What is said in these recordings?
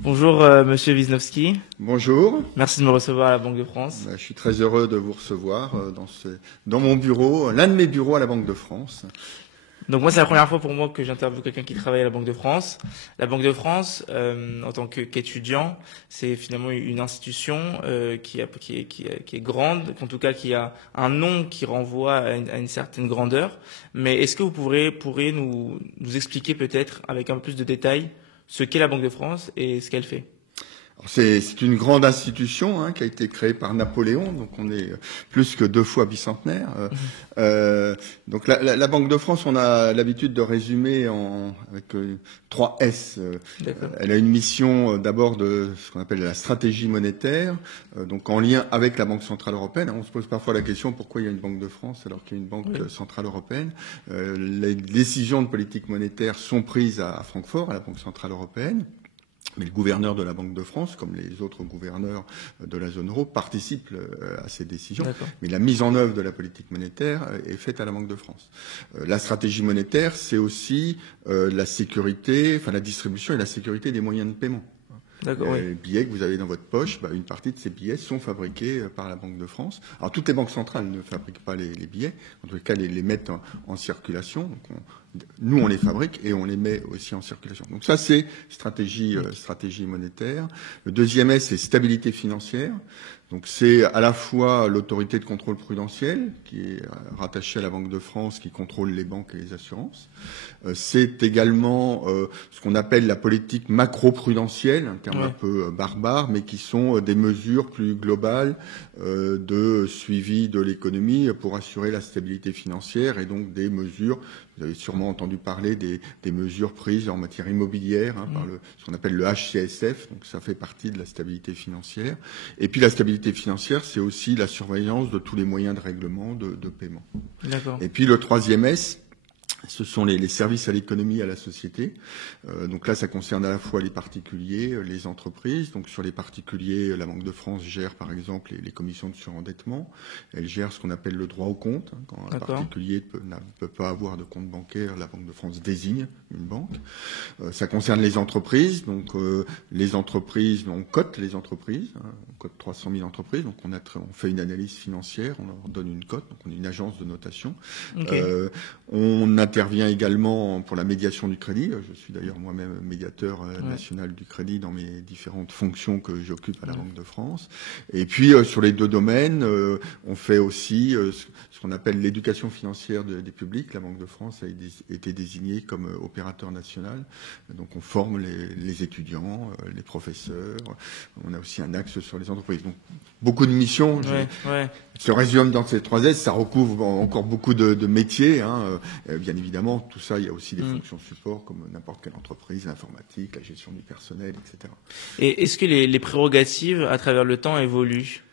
Bonjour Monsieur Wisniewski. Bonjour. Merci de me recevoir à la Banque de France. Je suis très heureux de vous recevoir dans mon bureau, l'un de mes bureaux à la Banque de France. Donc moi, c'est la première fois pour moi que j'interviewe quelqu'un qui travaille à la Banque de France. La Banque de France, en tant qu'étudiant, c'est finalement une institution qui est grande, en tout cas qui a un nom qui renvoie à une certaine grandeur. Mais est-ce que vous pourriez nous expliquer peut-être avec un peu plus de détails ce qu'est la Banque de France et ce qu'elle fait? C'est une grande institution qui a été créée par Napoléon, donc on est plus que 2 fois bicentenaire. Donc la Banque de France, on a l'habitude de résumer avec 3 S. Elle a une mission d'abord de ce qu'on appelle la stratégie monétaire, donc en lien avec la Banque centrale européenne. On se pose parfois la question pourquoi il y a une Banque de France alors qu'il y a une Banque centrale européenne. Les décisions de politique monétaire sont prises à Francfort, à la Banque centrale européenne. Mais le gouverneur de la Banque de France, comme les autres gouverneurs de la zone euro, participe à ces décisions. Mais la mise en œuvre de la politique monétaire est faite à la Banque de France. La stratégie monétaire, c'est aussi la sécurité, la distribution et la sécurité des moyens de paiement. Les billets que vous avez dans votre poche, une partie de ces billets sont fabriqués par la Banque de France. Alors toutes les banques centrales ne fabriquent pas les billets, en tout cas les mettent en circulation. Donc nous on les fabrique et on les met aussi en circulation. Donc ça c'est stratégie monétaire. Le deuxième S c'est stabilité financière. Donc c'est à la fois l'autorité de contrôle prudentiel qui est rattachée à la Banque de France qui contrôle les banques et les assurances. C'est également ce qu'on appelle la politique macro-prudentielle, un terme un peu barbare, mais qui sont des mesures plus globales de suivi de l'économie pour assurer la stabilité financière et donc des mesures. Vous avez sûrement entendu parler des mesures prises en matière immobilière par ce qu'on appelle le HCSF, donc ça fait partie de la stabilité financière. Et puis la stabilité financière, c'est aussi la surveillance de tous les moyens de règlement de paiement. Et puis le troisième S, ce sont les services à l'économie, à la société. Donc là, ça concerne à la fois les particuliers, les entreprises. Donc sur les particuliers, la Banque de France gère par exemple les commissions de surendettement. Elle gère ce qu'on appelle le droit au compte. Quand un particulier ne peut pas avoir de compte bancaire, la Banque de France désigne une banque. Ça concerne les entreprises. Donc les entreprises, on cote les entreprises. On cote 300 000 entreprises. Donc on fait une analyse financière, on leur donne une cote. Donc on est une agence de notation. On intervient également pour la médiation du crédit. Je suis d'ailleurs moi-même médiateur national du crédit dans mes différentes fonctions que j'occupe à la Banque de France. Et puis sur les 2 domaines, on fait aussi ce qu'on appelle l'éducation financière des publics. La Banque de France a été désignée comme opérateur national. Donc on forme les étudiants, les professeurs. On a aussi un axe sur les entreprises. Donc beaucoup de missions. Se résume dans ces 3 S, ça recouvre encore beaucoup de métiers. Bien évidemment, tout ça, il y a aussi des fonctions support comme n'importe quelle entreprise, l'informatique, la gestion du personnel, etc. Et est-ce que les prérogatives à travers le temps évoluent?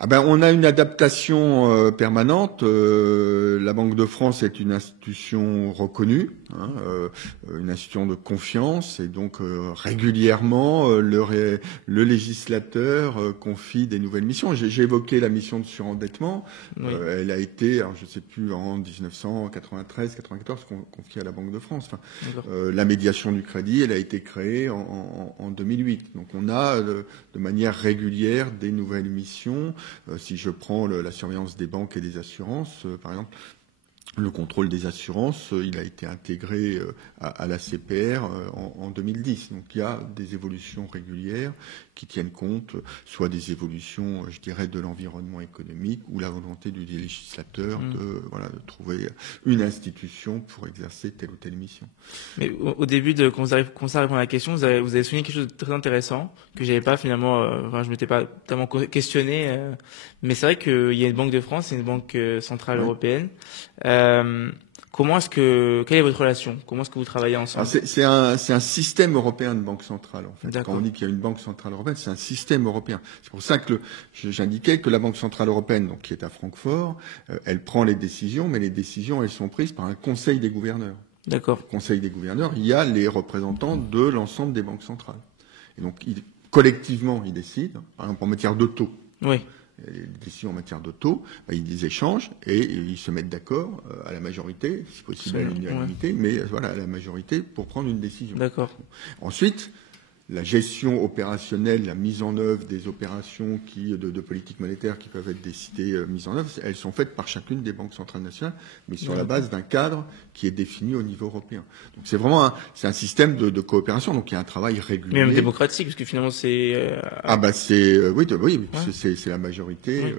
On a une adaptation permanente. La Banque de France est une institution reconnue, une institution de confiance, et donc régulièrement le législateur confie des nouvelles missions. J'ai évoqué la mission de surendettement. Elle a été, alors je ne sais plus, en 1993-94 confiée à la Banque de France. La médiation du crédit, elle a été créée en 2008. Donc on a de manière régulière des nouvelles missions. Si je prends la surveillance des banques et des assurances, par exemple, le contrôle des assurances, il a été intégré à la CPR en 2010. Donc il y a des évolutions régulières qui tiennent compte soit des évolutions, je dirais, de l'environnement économique ou la volonté du législateur de trouver une institution pour exercer telle ou telle mission. Mais au début, quand vous avez commencé à répondre à la question, vous avez souligné quelque chose de très intéressant que j'avais pas finalement, je m'étais pas tellement questionné. Mais c'est vrai qu'il y a une Banque de France, c'est une banque centrale européenne. Quelle est votre relation? Comment est-ce que vous travaillez ensemble? C'est un système européen de banque centrale, en fait. Quand on dit qu'il y a une banque centrale européenne, c'est un système européen. C'est pour ça que j'indiquais que la Banque centrale européenne, donc, qui est à Francfort, elle prend les décisions, mais les décisions, elles sont prises par un conseil des gouverneurs. D'accord. Au conseil des gouverneurs, il y a les représentants de l'ensemble des banques centrales. Et donc, collectivement, ils décident, par exemple, en matière de taux. Oui. les décisions en matière de taux, ils les échangent et ils se mettent d'accord à la majorité, si possible à l'unanimité, mais voilà, à la majorité pour prendre une décision. D'accord. Ensuite, la gestion opérationnelle, la mise en œuvre des opérations de politique monétaire qui peuvent être décidées, mises en œuvre, elles sont faites par chacune des banques centrales nationales, mais sur la base d'un cadre qui est défini au niveau européen. Donc c'est vraiment un système de coopération, donc il y a un travail régulier. Mais même démocratique, parce que finalement c'est... c'est la majorité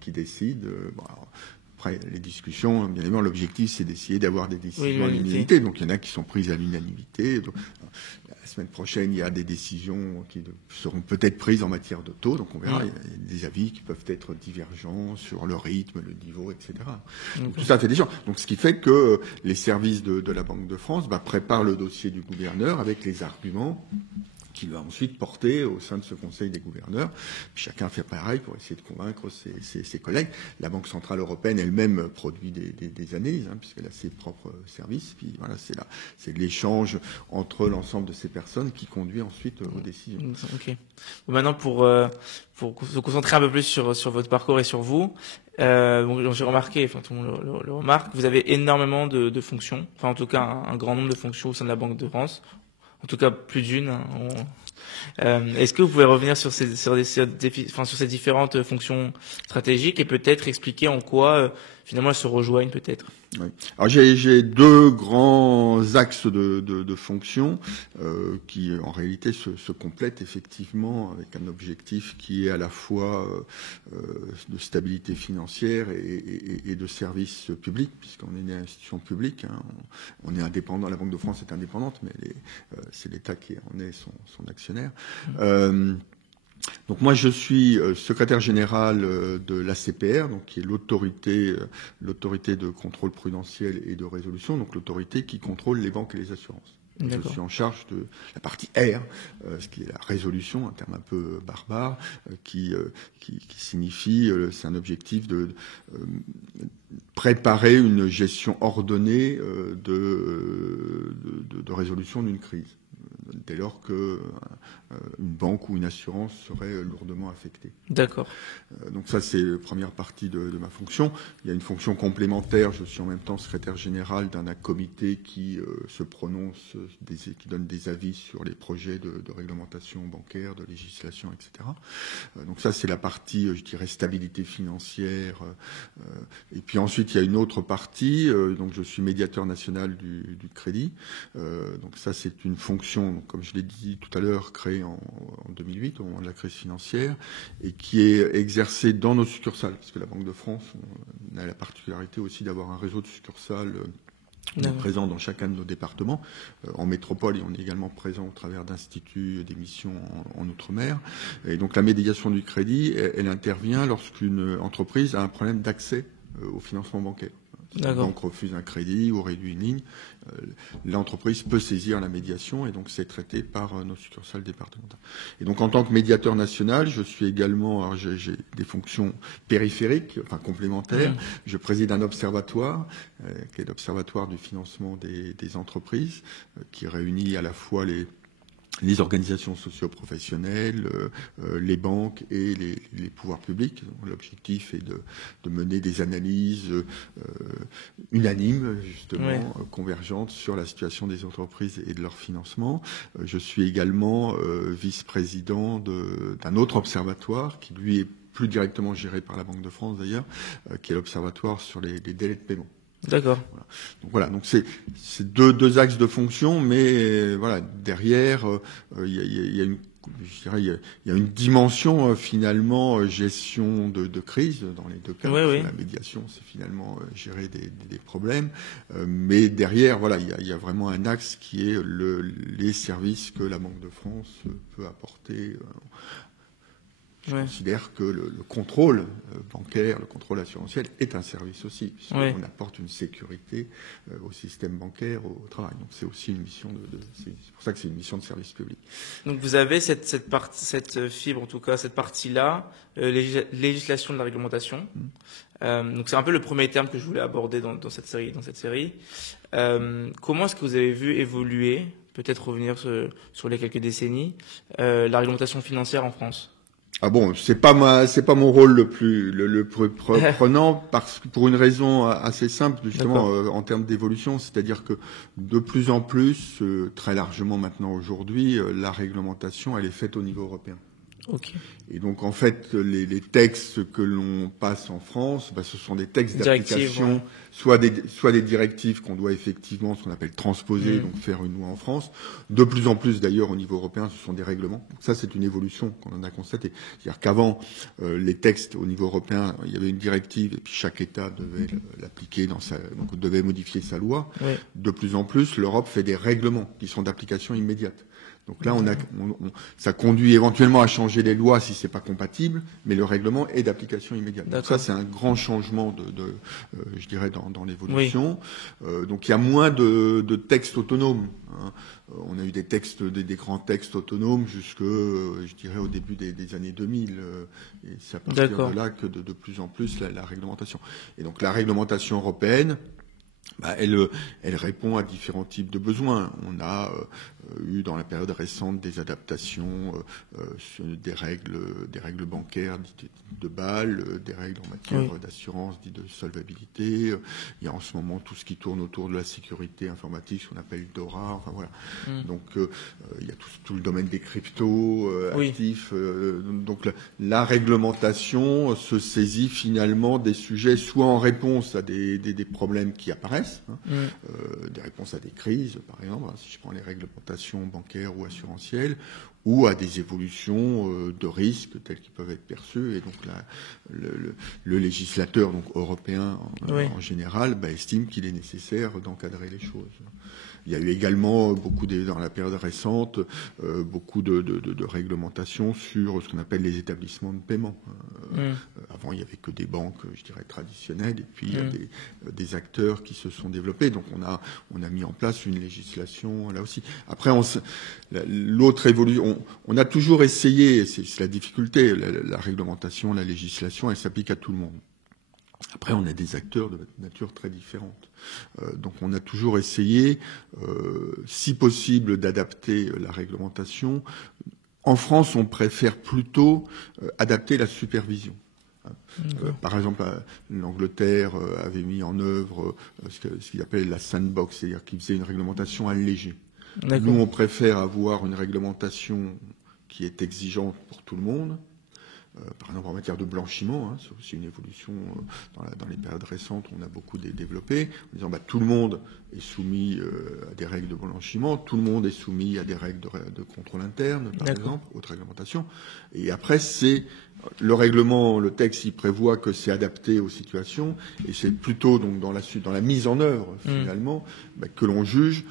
qui décide. Bon, alors, après, les discussions, bien évidemment, l'objectif, c'est d'essayer d'avoir des décisions à l'unanimité. Donc, il y en a qui sont prises à l'unanimité. La semaine prochaine, il y a des décisions qui seront peut-être prises en matière de taux. Donc, on verra. Il y a des avis qui peuvent être divergents sur le rythme, le niveau, etc. Donc, tout ça fait des gens. Donc, ce qui fait que les services de la Banque de France préparent le dossier du gouverneur avec les arguments qu'il va ensuite porter au sein de ce Conseil des gouverneurs. Puis chacun fait pareil pour essayer de convaincre ses collègues. La Banque centrale européenne elle-même produit des analyses, puisqu'elle a ses propres services. Puis voilà, c'est l'échange entre l'ensemble de ces personnes qui conduit ensuite aux décisions. Ok. Maintenant, pour se concentrer un peu plus sur votre parcours et sur vous, j'ai remarqué, enfin tout le monde le remarque, vous avez énormément de fonctions, enfin en tout cas un grand nombre de fonctions au sein de la Banque de France. En tout cas, plus d'une. Est-ce que vous pouvez revenir sur ces différentes fonctions stratégiques et peut-être expliquer en quoi finalement elles se rejoignent peut-être? Oui. Alors j'ai deux grands axes de fonctions qui en réalité se complètent effectivement avec un objectif qui est à la fois de stabilité financière et de service public, puisqu'on est une institution publique. On est indépendant, la Banque de France est indépendante, mais c'est l'État qui en est son actionnaire. Donc moi je suis secrétaire général de l'ACPR, donc qui est l'autorité de contrôle prudentiel et de résolution, donc l'autorité qui contrôle les banques et les assurances. Je suis en charge de la partie R, ce qui est la résolution, un terme un peu barbare, qui signifie, c'est un objectif de préparer une gestion ordonnée de résolution d'une crise, dès lors que une banque ou une assurance serait lourdement affectée. D'accord. Donc ça, c'est la première partie de ma fonction. Il y a une fonction complémentaire. Je suis en même temps secrétaire général d'un comité qui se prononce, qui donne des avis sur les projets de réglementation bancaire, de législation, etc. Donc ça, c'est la partie, je dirais, stabilité financière. Et puis ensuite, il y a une autre partie. Donc je suis médiateur national du crédit. Donc ça, c'est une fonction, donc, comme je l'ai dit tout à l'heure, créée en 2008, au moment de la crise financière, et qui est exercée dans nos succursales, parce que la Banque de France a la particularité aussi d'avoir un réseau de succursales présent dans chacun de nos départements. En métropole, et on est également présent au travers d'instituts, des missions en Outre-mer. Et donc la médiation du crédit, elle intervient lorsqu'une entreprise a un problème d'accès au financement bancaire. Si la banque refuse un crédit ou réduit une ligne, l'entreprise peut saisir la médiation et donc c'est traité par nos succursales départementales. Et donc en tant que médiateur national, je suis également, alors j'ai des fonctions périphériques, enfin complémentaires. Je préside un observatoire, qui est l'observatoire du financement des entreprises, qui réunit à la fois les organisations socio-professionnelles, les banques et les pouvoirs publics. L'objectif est de mener des analyses unanimes, justement, convergentes sur la situation des entreprises et de leur financement. Je suis également vice-président d'un autre observatoire qui, lui, est plus directement géré par la Banque de France, d'ailleurs, qui est l'observatoire sur les délais de paiement. D'accord. Voilà. Donc c'est deux axes de fonction, mais voilà, derrière il y a une dimension finalement gestion de crise dans les deux cas. La médiation, c'est finalement gérer des problèmes, mais derrière voilà, il y a vraiment un axe qui est les services que la Banque de France peut apporter. Je considère que le contrôle bancaire, le contrôle assurantiel est un service aussi, puisqu'on apporte une sécurité au système bancaire, au travail. Donc c'est aussi une mission c'est pour ça que c'est une mission de service public. Donc vous avez cette fibre, en tout cas cette partie-là, législation de la réglementation. Donc c'est un peu le premier terme que je voulais aborder dans cette série. Comment est-ce que vous avez vu évoluer, peut-être revenir sur les quelques décennies, la réglementation financière en France? Ah bon, c'est pas mon rôle le plus prenant, parce que pour une raison assez simple, justement, en termes d'évolution, c'est-à-dire que de plus en plus, très largement maintenant aujourd'hui, la réglementation, elle est faite au niveau européen. Ok. Et donc, en fait, les textes que l'on passe en France, ce sont des textes d'application, soit des directives qu'on doit effectivement, ce qu'on appelle transposer, donc faire une loi en France. De plus en plus, d'ailleurs, au niveau européen, ce sont des règlements. Donc ça, c'est une évolution qu'on en a constatée. C'est-à-dire qu'avant, les textes au niveau européen, il y avait une directive et puis chaque État devait l'appliquer donc devait modifier sa loi. Oui. De plus en plus, l'Europe fait des règlements qui sont d'application immédiate. Donc là, ça conduit éventuellement à changer les lois si c'est pas compatible, mais le règlement est d'application immédiate. Donc ça, c'est un grand changement je dirais, dans l'évolution. Oui. Donc il y a moins de textes autonomes. Hein. On a eu des textes, des grands textes autonomes jusque, je dirais, au début des années 2000. Et c'est à partir de là que de plus en plus la réglementation. Et donc la réglementation européenne, elle répond à différents types de besoins. On a eu dans la période récente des adaptations sur des règles bancaires dites de Bâle, des règles en matière d'assurance dites de solvabilité. Il y a en ce moment tout ce qui tourne autour de la sécurité informatique, ce qu'on appelle DORA. Enfin voilà. Donc il y a tout le domaine des cryptos actifs. Donc la réglementation se saisit finalement des sujets soit en réponse à des problèmes qui apparaissent, des réponses à des crises, par exemple, si je prends les réglementations bancaires ou assurantielles, ou à des évolutions de risques tels qu'ils peuvent être perçus. Et donc le législateur donc européen en général estime qu'il est nécessaire d'encadrer les choses. Il y a eu également dans la période récente, beaucoup de réglementations sur ce qu'on appelle les établissements de paiement. Avant, il n'y avait que des banques, je dirais, traditionnelles, et puis il y a des acteurs qui se sont développés. Donc on a mis en place une législation là aussi. Après, l'autre évolution, on a toujours essayé, c'est la difficulté, la réglementation, la législation, elle s'applique à tout le monde. Après, on a des acteurs de nature très différente. Donc on a toujours essayé, si possible, d'adapter la réglementation. En France, on préfère plutôt adapter la supervision. Par exemple, l'Angleterre avait mis en œuvre ce qu'ils appellent la sandbox, c'est-à-dire qu'ils faisaient une réglementation allégée. Nous, on préfère avoir une réglementation qui est exigeante pour tout le monde. Par exemple, en matière de blanchiment, c'est aussi une évolution dans les périodes récentes, on a beaucoup développé, en disant tout le monde est soumis à des règles de blanchiment, tout le monde est soumis à des règles de contrôle interne, par exemple, autre réglementation. Et après, c'est le texte, il prévoit que c'est adapté aux situations, et c'est plutôt donc dans la mise en œuvre, finalement, que l'on juge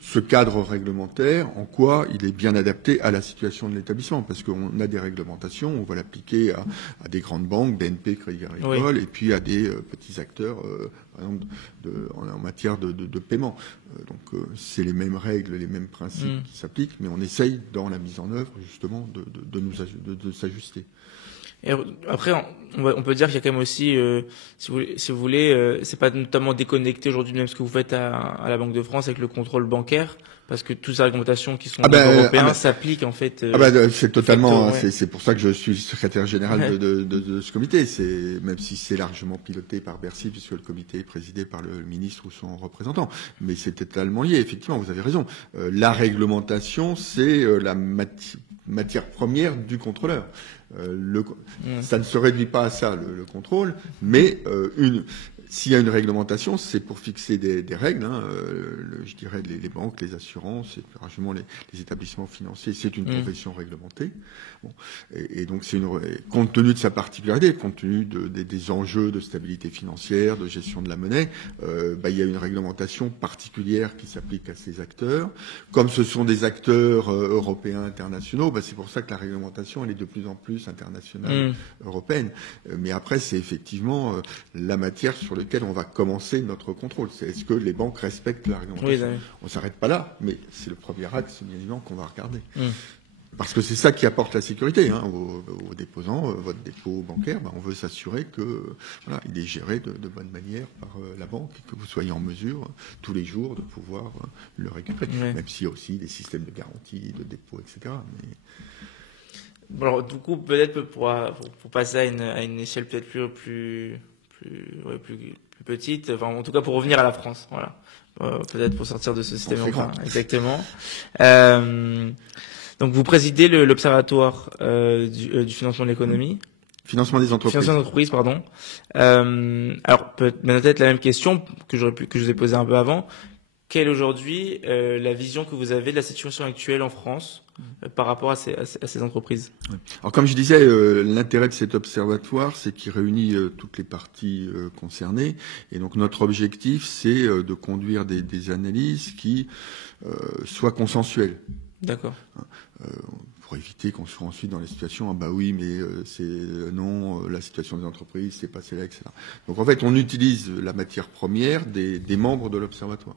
ce cadre réglementaire, en quoi il est bien adapté à la situation de l'établissement. Parce qu'on a des réglementations, on va l'appliquer à des grandes banques, BNP, Crédit Agricole, et puis à des petits acteurs, par exemple, en matière de paiement. Donc c'est les mêmes règles, les mêmes principes qui s'appliquent, mais on essaye, dans la mise en œuvre, justement, de s'ajuster. Et après, on peut dire qu'il y a quand même aussi, si vous voulez, c'est pas notamment déconnecté aujourd'hui de même ce que vous faites à la Banque de France avec le contrôle bancaire, parce que toutes ces réglementations qui sont européennes s'appliquent en fait. C'est totalement. C'est pour ça que je suis secrétaire général de ce comité. Même si c'est largement piloté par Bercy, puisque le comité est présidé par le ministre ou son représentant, mais c'est totalement lié. Effectivement, vous avez raison. La réglementation, c'est la matière première du contrôleur. Ça ne se réduit pas à ça, le contrôle, mais s'il y a une réglementation, c'est pour fixer des règles. Je dirais les banques, les assurances, et plus largement les établissements financiers, c'est une profession réglementée. Bon, et donc compte tenu de sa particularité, compte tenu des enjeux de stabilité financière, de gestion de la monnaie, il y a une réglementation particulière qui s'applique à ces acteurs. Comme ce sont des acteurs européens, internationaux, c'est pour ça que la réglementation elle est de plus en plus internationale, européenne. Mais après, c'est effectivement la matière sur laquelle on va commencer notre contrôle. C'est est-ce que les banques respectent la réglementation ? On ne s'arrête pas là, mais c'est le premier axe, bien évidemment, qu'on va regarder. Parce que c'est ça qui apporte la sécurité aux déposants. Votre dépôt bancaire, on veut s'assurer que il est géré de bonne manière par la banque et que vous soyez en mesure tous les jours de pouvoir le récupérer. Même s'il y a aussi des systèmes de garantie, de dépôt, etc. Alors, du coup, peut-être pour passer à une échelle peut-être plus petite, enfin, en tout cas pour revenir à la France, voilà. Peut-être pour sortir de ce système. Enfin, exactement. Donc, vous présidez l'Observatoire du financement de l'économie. Financement des entreprises. Financement des entreprises, pardon. Alors, peut-être la même question que je vous ai posée un peu avant. Quelle est aujourd'hui la vision que vous avez de la situation actuelle en France par rapport à ces entreprises? Alors, comme je disais, l'intérêt de cet observatoire, c'est qu'il réunit toutes les parties concernées. Et donc, notre objectif, c'est de conduire des analyses qui soient consensuelles. D'accord. Pour éviter qu'on soit ensuite dans la situation, ah bah oui, mais la situation des entreprises, c'est pas celle-là, etc. Donc, en fait, on utilise la matière première des membres de l'observatoire.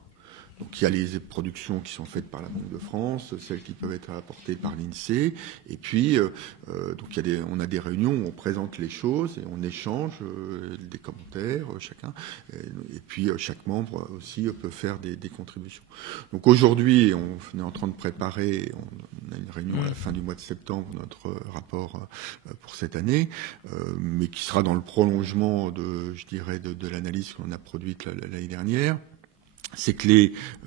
Donc il y a les productions qui sont faites par la Banque de France, celles qui peuvent être apportées par l'INSEE, et puis donc on a des réunions où on présente les choses et on échange des commentaires chacun, et puis chaque membre aussi peut faire des contributions. Donc aujourd'hui on est en train de préparer, on a une réunion à la fin du mois de septembre, notre rapport pour cette année, mais qui sera dans le prolongement de l'analyse qu'on a produite l'année dernière. C'est que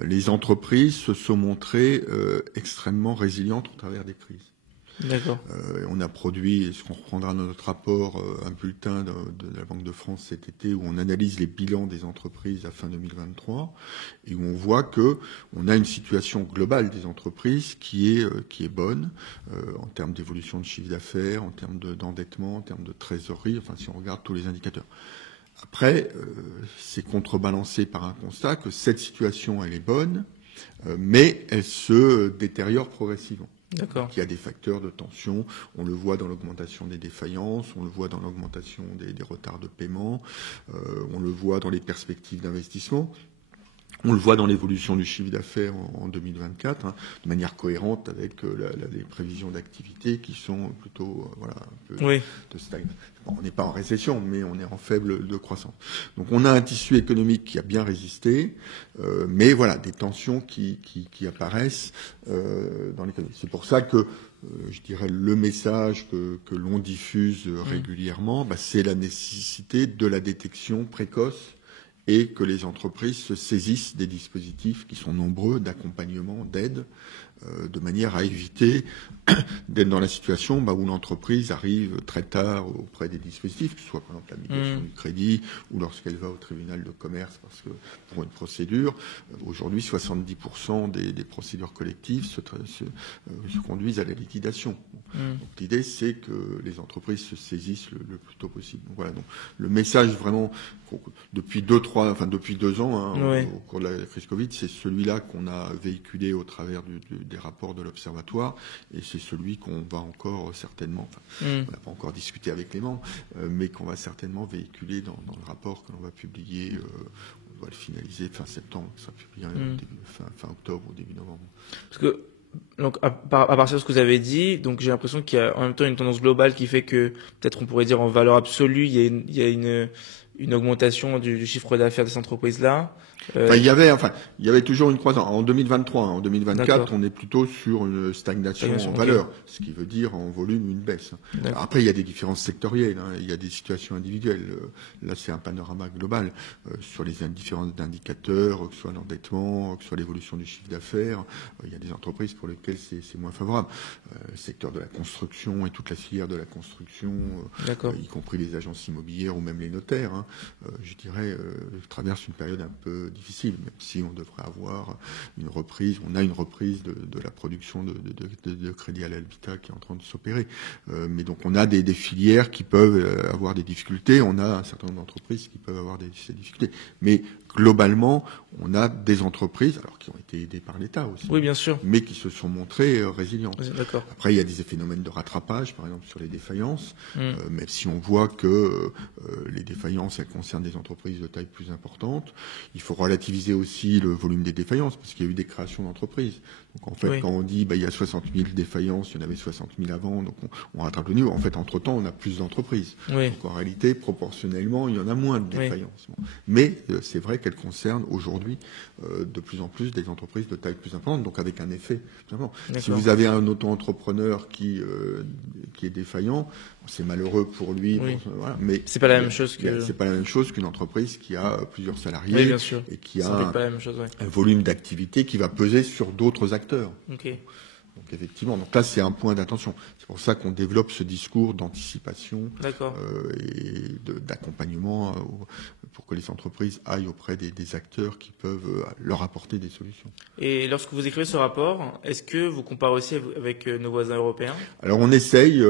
les entreprises se sont montrées extrêmement résilientes au travers des crises. D'accord. On a produit, ce qu'on reprendra dans notre rapport, un bulletin de la Banque de France cet été où on analyse les bilans des entreprises à fin 2023 et où on voit que on a une situation globale des entreprises qui est bonne en termes d'évolution de chiffre d'affaires, en termes d'endettement, en termes de trésorerie, enfin si on regarde tous les indicateurs. Après, c'est contrebalancé par un constat que cette situation, elle est bonne, mais elle se détériore progressivement. D'accord. Donc, il y a des facteurs de tension, on le voit dans l'augmentation des défaillances, on le voit dans l'augmentation des retards de paiement, on le voit dans les perspectives d'investissement. On le voit dans l'évolution du chiffre d'affaires en 2024, de manière cohérente avec les prévisions d'activité qui sont plutôt un peu de stagnation. Bon, on n'est pas en récession, mais on est en faible de croissance. Donc on a un tissu économique qui a bien résisté, mais voilà, des tensions qui apparaissent dans l'économie. C'est pour ça que je dirais le message que l'on diffuse régulièrement, c'est la nécessité de la détection précoce et que les entreprises se saisissent des dispositifs qui sont nombreux d'accompagnement, d'aide, de manière à éviter d'être dans la situation où l'entreprise arrive très tard auprès des dispositifs, que ce soit par exemple la médiation du crédit ou lorsqu'elle va au tribunal de commerce parce que pour une procédure, aujourd'hui 70% des procédures collectives se conduisent à la liquidation. Donc l'idée c'est que les entreprises se saisissent le plus tôt possible. Donc voilà, donc le message vraiment depuis 2 ans au cours de la crise Covid, c'est celui-là qu'on a véhiculé au travers des rapports de l'Observatoire et c'est celui qu'on va encore certainement, on n'a pas encore discuté avec les membres, mais qu'on va certainement véhiculer dans le rapport que l'on va publier, on doit le finaliser fin septembre, ça sera publié fin octobre ou début novembre. Parce que donc à partir de ce que vous avez dit, donc j'ai l'impression qu'il y a en même temps une tendance globale qui fait que peut-être on pourrait dire en valeur absolue, il y a une augmentation du chiffre d'affaires de ces entreprises-là. Il y avait toujours une croissance. En 2023, en 2024, d'accord, on est plutôt sur une stagnation en valeur, ce qui veut dire en volume une baisse. Après, il y a des différences sectorielles, il y a des situations individuelles. Là, c'est un panorama global sur les différents indicateurs, que ce soit l'endettement, que ce soit l'évolution du chiffre d'affaires. Il y a des entreprises pour lesquelles c'est moins favorable. Le secteur de la construction et toute la filière de la construction, y compris les agences immobilières ou même les notaires, je dirais, traverse une période un peu difficile, même si on devrait avoir une reprise. On a une reprise de la production de crédit à l'habitat qui est en train de s'opérer. Mais donc on a des filières qui peuvent avoir des difficultés. On a un certain nombre d'entreprises qui peuvent avoir ces difficultés. Mais globalement, on a des entreprises, alors qui ont été aidées par l'État aussi, oui, bien sûr, mais qui se sont montrées résilientes. D'accord. Après, il y a des phénomènes de rattrapage, par exemple sur les défaillances, même si on voit que les défaillances, elles concernent des entreprises de taille plus importante. Il faut relativiser aussi le volume des défaillances, parce qu'il y a eu des créations d'entreprises. Donc en fait, quand on dit il y a 60 000 défaillances, il y en avait 60 000 avant, donc on rattrape le niveau. En fait, entre-temps, on a plus d'entreprises. Donc en réalité, proportionnellement, il y en a moins de défaillances. Mais c'est vrai qu'elles concernent aujourd'hui de plus en plus des entreprises de taille plus importante, donc avec un effet. Si vous avez un auto-entrepreneur qui est défaillant, c'est malheureux pour lui, voilà, mais c'est pas la même chose que c'est pas la même chose qu'une entreprise qui a plusieurs salariés bien sûr. Et qui a pas la même chose, un volume d'activité qui va peser sur d'autres acteurs. Donc effectivement, donc là c'est un point d'attention. C'est pour ça qu'on développe ce discours d'anticipation et d'accompagnement pour que les entreprises aillent auprès des acteurs qui peuvent leur apporter des solutions. Et lorsque vous écrivez ce rapport, est-ce que vous comparez aussi avec nos voisins européens? Alors on essaye,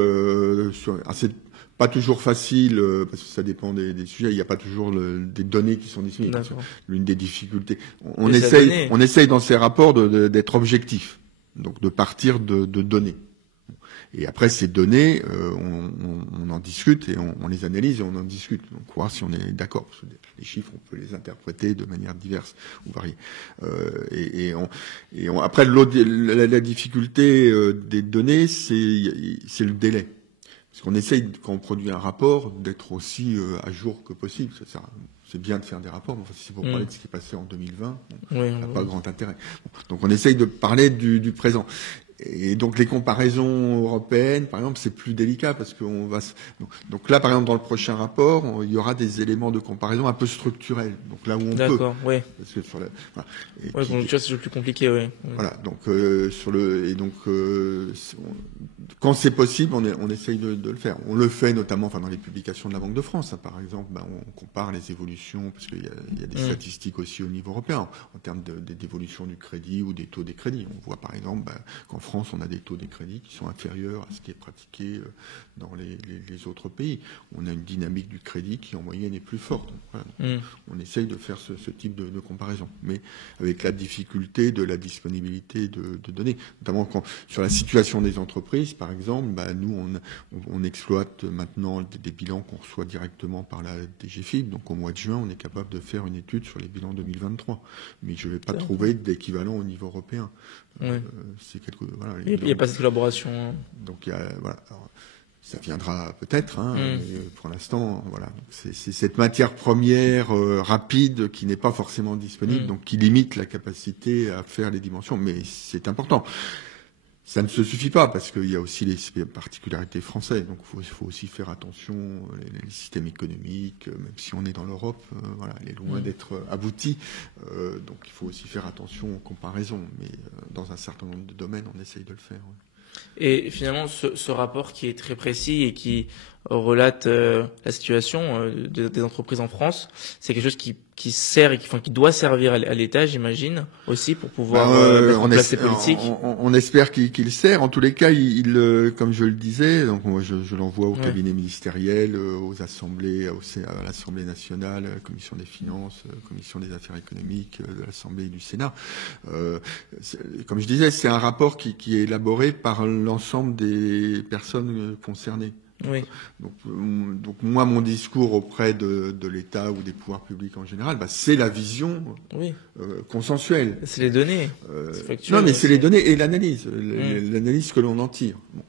c'est pas toujours facile parce que ça dépend des sujets. Il n'y a pas toujours des données qui sont disponibles. L'une des difficultés, on essaye dans ces rapports d'être objectif. Donc de partir de données. Et après ces données, on en discute et on les analyse et on en discute. Donc voir si on est d'accord. Parce que les chiffres, on peut les interpréter de manière diverse ou variée. Après la difficulté des données, c'est le délai. Parce qu'on essaye, quand on produit un rapport, d'être aussi à jour que possible. C'est bien de faire des rapports, mais si vous parlez de ce qui est passé en 2020, ça n'a pas grand intérêt. Donc on essaye de parler du présent. Et donc les comparaisons européennes, par exemple, c'est plus délicat parce qu'on va. Donc là, par exemple, dans le prochain rapport, il y aura des éléments de comparaison un peu structurels. Donc là où on peut. D'accord, oui. Parce que sur la. Voilà. Tu vois, c'est le plus compliqué, oui. Voilà. Donc quand c'est possible, on essaye de le faire. On le fait notamment, dans les publications de la Banque de France, hein, par exemple, on compare les évolutions parce qu'il y a des statistiques aussi au niveau européen en termes d'évolution du crédit ou des taux des crédits. On voit par exemple qu'en France, on a des taux des crédits qui sont inférieurs à ce qui est pratiqué dans les autres pays. On a une dynamique du crédit qui, en moyenne, est plus forte. Voilà. On essaye de faire ce type de comparaison, mais avec la difficulté de la disponibilité de données, notamment sur la situation des entreprises, par exemple, nous, on exploite maintenant des bilans qu'on reçoit directement par la DGFiP. Donc, au mois de juin, on est capable de faire une étude sur les bilans 2023. Mais je ne vais pas trouver d'équivalent au niveau européen. C'est voilà, il n'y a pas cette collaboration. Donc, voilà. Alors, ça viendra peut-être, mais pour l'instant, voilà. C'est cette matière première rapide qui n'est pas forcément disponible, donc qui limite la capacité à faire les dimensions. Mais c'est important. Ça ne se suffit pas parce qu'il y a aussi les particularités françaises. Donc, il faut aussi faire attention. Les systèmes économiques, même si on est dans l'Europe, voilà, elle est loin d'être aboutie. Donc, il faut aussi faire attention aux comparaisons. Mais dans un certain nombre de domaines, on essaye de le faire. Et finalement, ce rapport qui est très précis et qui relate la situation des entreprises en France, c'est quelque chose qui sert et qui doit servir à l'État, j'imagine, aussi pour pouvoir mettre en place ces politiques. On espère qu'il sert. En tous les cas, comme je le disais, donc moi je l'envoie au cabinet ministériel, aux assemblées, à l'Assemblée nationale, à la Commission des finances, Commission des affaires économiques, de l'Assemblée et du Sénat. Comme je disais, c'est un rapport qui est élaboré par l'ensemble des personnes concernées. Donc moi, mon discours auprès de l'État ou des pouvoirs publics en général, c'est la vision consensuelle. C'est les données. Non, mais c'est les données et l'analyse, l'analyse que l'on en tire. Bon.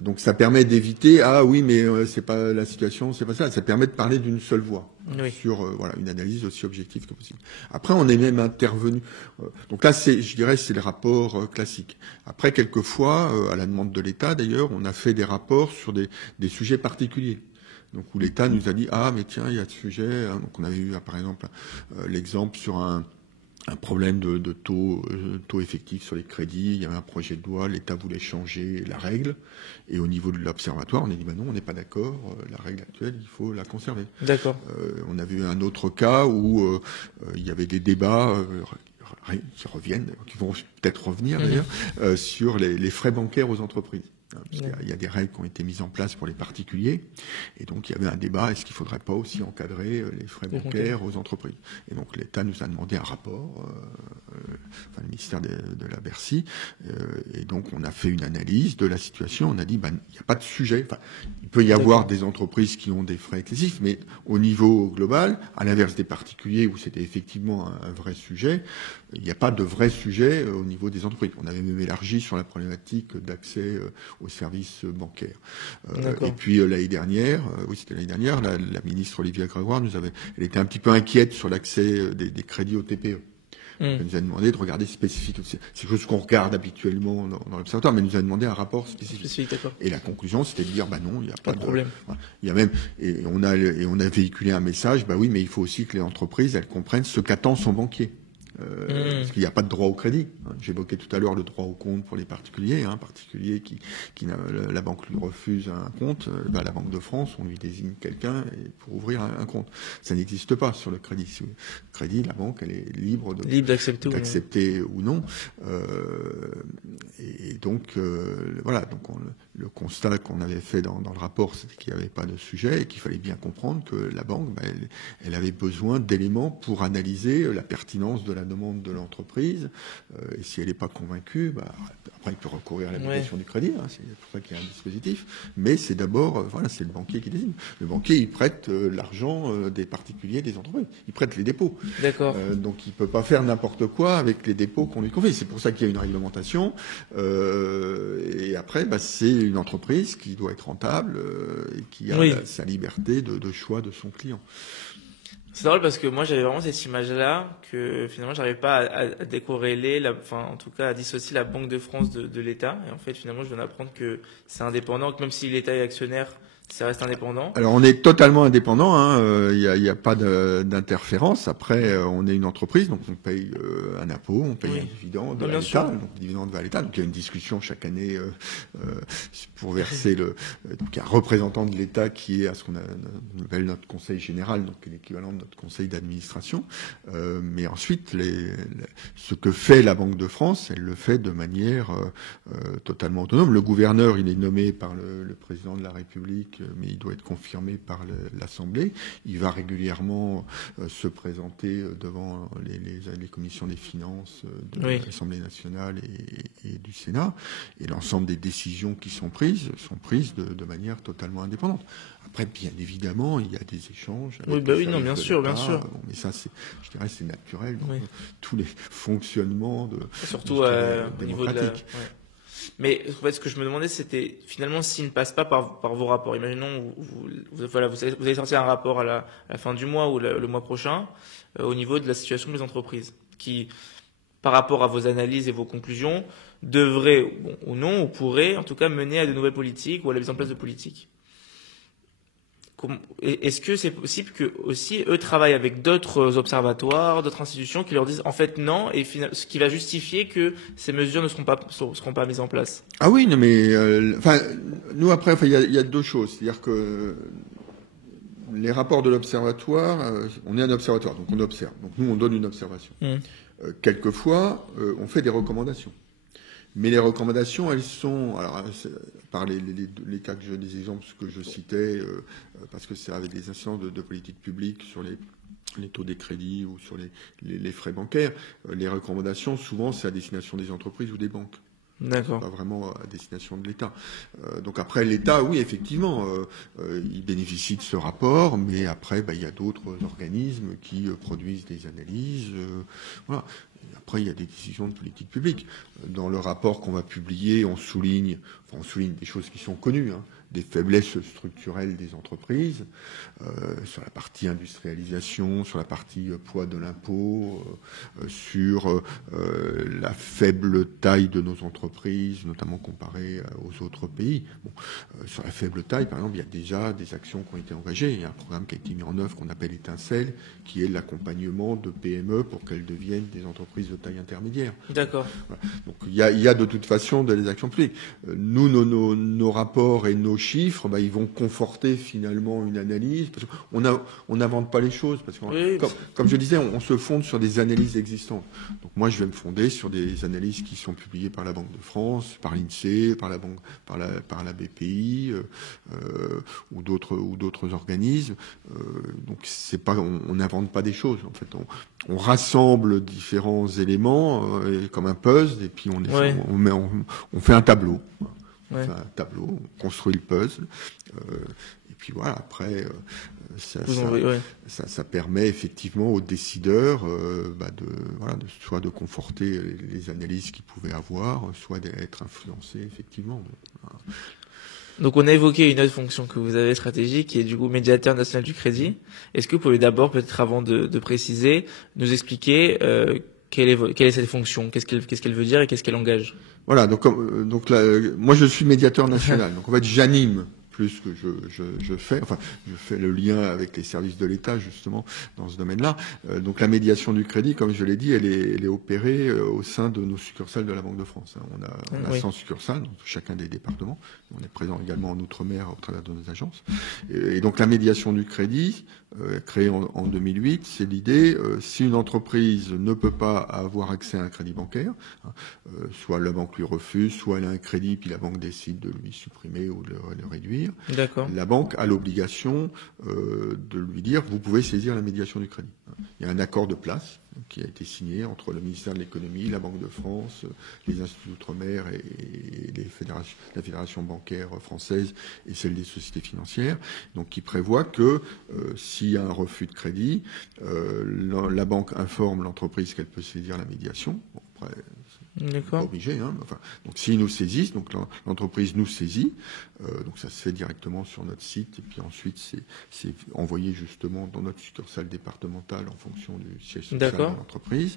Donc ça permet d'éviter mais c'est pas la situation, c'est pas ça. Ça permet de parler d'une seule voix sur une analyse aussi objective que possible. Après, on est même intervenu. Donc là, je dirais, c'est les rapports classiques. Après, quelquefois, à la demande de l'État, d'ailleurs, on a fait des rapports sur des sujets particuliers. Donc où l'État nous a dit mais tiens, il y a ce sujet. Donc on avait eu par exemple l'exemple sur un problème de taux effectif sur les crédits. Il y avait un projet de loi, l'État voulait changer la règle, et au niveau de l'observatoire, on a dit non, on n'est pas d'accord. La règle actuelle, il faut la conserver. D'accord. On a vu un autre cas où il y avait des débats qui reviennent, qui vont peut-être revenir d'ailleurs, sur les frais bancaires aux entreprises. Il y a des règles qui ont été mises en place pour les particuliers, et donc il y avait un débat, est-ce qu'il ne faudrait pas aussi encadrer les frais bancaires aux entreprises? Et donc l'État nous a demandé un rapport, le ministère de la Bercy, et donc on a fait une analyse de la situation, on a dit, il n'y a pas de sujet, il peut y avoir des entreprises qui ont des frais excessifs, mais au niveau global, à l'inverse des particuliers où c'était effectivement un vrai sujet, il n'y a pas de vrai sujet au niveau des entreprises. On avait même élargi sur la problématique d'accès aux services bancaires. Et puis l'année dernière, c'était l'année dernière, la ministre Olivia Grégoire elle était un petit peu inquiète sur l'accès des crédits au TPE. Elle nous a demandé de regarder spécifiquement. C'est quelque chose qu'on regarde habituellement dans l'observatoire, mais elle nous a demandé un rapport spécifique. Et la conclusion, c'était de dire, non, il n'y a pas de problème. Il y a même, et on a véhiculé un message, oui, mais il faut aussi que les entreprises, elles comprennent ce qu'attend son banquier. Parce qu'il n'y a pas de droit au crédit. J'évoquais tout à l'heure le droit au compte pour les particuliers. Un particulier qui la banque lui refuse un compte, la Banque de France, on lui désigne quelqu'un pour ouvrir un compte. Ça n'existe pas sur le crédit. Sur le crédit, la banque, elle est libre d'accepter ou non. Et donc, voilà. Donc, le constat qu'on avait fait dans le rapport, c'était qu'il n'y avait pas de sujet et qu'il fallait bien comprendre que la banque, elle avait besoin d'éléments pour analyser la pertinence de la demande de l'entreprise. Et si elle n'est pas convaincue, après, il peut recourir à l'application du crédit. C'est pour ça qu'il y a un dispositif. Mais c'est d'abord, c'est le banquier qui désigne. Le banquier, il prête l'argent des particuliers, des entreprises. Il prête les dépôts. D'accord. Donc, il ne peut pas faire n'importe quoi avec les dépôts qu'on lui confie. C'est pour ça qu'il y a une réglementation. Et après, c'est une entreprise qui doit être rentable et qui a sa liberté de choix de son client. C'est drôle parce que moi j'avais vraiment cette image-là que finalement j'arrivais pas à décorréler, en tout cas à dissocier la Banque de France de l'État. Et en fait finalement je viens d'apprendre que c'est indépendant, que même si l'État est actionnaire, ça reste indépendant. Alors on est totalement indépendant, il y a pas d'interférence. Après on est une entreprise, donc on paye un impôt, on paye un dividende à l'État, donc le dividende va à l'État. Donc il y a une discussion chaque année pour verser donc un représentant de l'État qui est à ce qu'on appelle notre conseil général, donc l'équivalent de notre conseil d'administration. Mais ensuite ce que fait la Banque de France, elle le fait de manière totalement autonome. Le gouverneur, il est nommé par le président de la République, mais il doit être confirmé par l'Assemblée. Il va régulièrement se présenter devant les commissions des finances de l'Assemblée nationale et du Sénat. Et l'ensemble des décisions qui sont prises de manière totalement indépendante. Après, bien évidemment, il y a des échanges. Bien sûr. Mais ça, je dirais, c'est naturel dans tous les fonctionnements surtout au niveau de la... Mais en fait, ce que je me demandais, c'était finalement s'il ne passe pas par vos rapports. Imaginons, vous allez sortir un rapport à la fin du mois ou le mois prochain au niveau de la situation des entreprises qui, par rapport à vos analyses et vos conclusions, devraient ou non, ou pourraient en tout cas mener à de nouvelles politiques ou à la mise en place de politiques. Est-ce que c'est possible que aussi eux travaillent avec d'autres observatoires, d'autres institutions qui leur disent en fait non, et ce qui va justifier que ces mesures ne seront pas mises en place? Ah oui, non mais nous après il y a deux choses, c'est-à-dire que les rapports de l'observatoire, on est un observatoire, donc on observe, donc nous on donne une observation. Quelquefois on fait des recommandations. Mais les recommandations, elles sont, alors par les cas les exemples que je citais, parce que c'est avec des instances de politique publique sur les taux des crédits ou sur les frais bancaires, les recommandations, souvent, c'est à destination des entreprises ou des banques. D'accord. Pas vraiment à destination de l'État. Donc après, l'État, oui, effectivement, il bénéficie de ce rapport, mais après, il y a d'autres organismes qui produisent des analyses. Voilà. Après, il y a des décisions de politique publique. Dans le rapport qu'on va publier, on souligne des choses qui sont connues, des faiblesses structurelles des entreprises, sur la partie industrialisation, sur la partie poids de l'impôt, sur la faible taille de nos entreprises, notamment comparée aux autres pays. Sur la faible taille, par exemple, il y a déjà des actions qui ont été engagées. Il y a un programme qui a été mis en œuvre qu'on appelle Étincelle, qui est l'accompagnement de PME pour qu'elles deviennent des entreprises de taille intermédiaire. D'accord. Voilà. Donc il y a de toute façon des actions publiques. Nous, nos rapports et nos chiffres, ils vont conforter finalement une analyse. Parce qu'on n'invente pas les choses. Parce que, comme je disais, on se fonde sur des analyses existantes. Donc moi, je vais me fonder sur des analyses qui sont publiées par la Banque de France, par l'INSEE, par la BPI ou d'autres organismes. Donc c'est pas, on n'invente pas des choses. En fait, on rassemble différents éléments comme un puzzle et puis on fait un tableau. On fait un tableau, on construit le puzzle. Et puis voilà, après, ça permet effectivement aux décideurs soit de conforter les analyses qu'ils pouvaient avoir, soit d'être influencés effectivement. Donc on a évoqué une autre fonction que vous avez stratégique, qui est du coup médiateur national du crédit. Est-ce que vous pouvez d'abord, peut-être avant de préciser, nous expliquer quelle est cette fonction, qu'est-ce qu'elle veut dire et qu'est-ce qu'elle engage? Voilà, donc là, moi je suis médiateur national, donc en fait j'anime plus que je fais le lien avec les services de l'État justement dans ce domaine-là. Donc la médiation du crédit, comme je l'ai dit, elle est opérée au sein de nos succursales de la Banque de France. On a 100 succursales dans chacun des départements. On est présent également en Outre-mer au travers de nos agences. Et donc la médiation du crédit, créée en 2008, c'est l'idée, si une entreprise ne peut pas avoir accès à un crédit bancaire, soit la banque lui refuse, soit elle a un crédit puis la banque décide de lui supprimer ou de le réduire, la banque a l'obligation de lui dire vous pouvez saisir la médiation du crédit. Il y a un accord de place qui a été signé entre le ministère de l'économie, la Banque de France, les instituts d'outre-mer et la fédération bancaire française et celle des sociétés financières, donc qui prévoit que s'il y a un refus de crédit, la banque informe l'entreprise qu'elle peut saisir la médiation. Bon, après, pas obligé, donc s'ils nous saisissent, donc l'entreprise nous saisit, donc ça se fait directement sur notre site et puis ensuite c'est envoyé justement dans notre succursale départementale en fonction du siège social de l'entreprise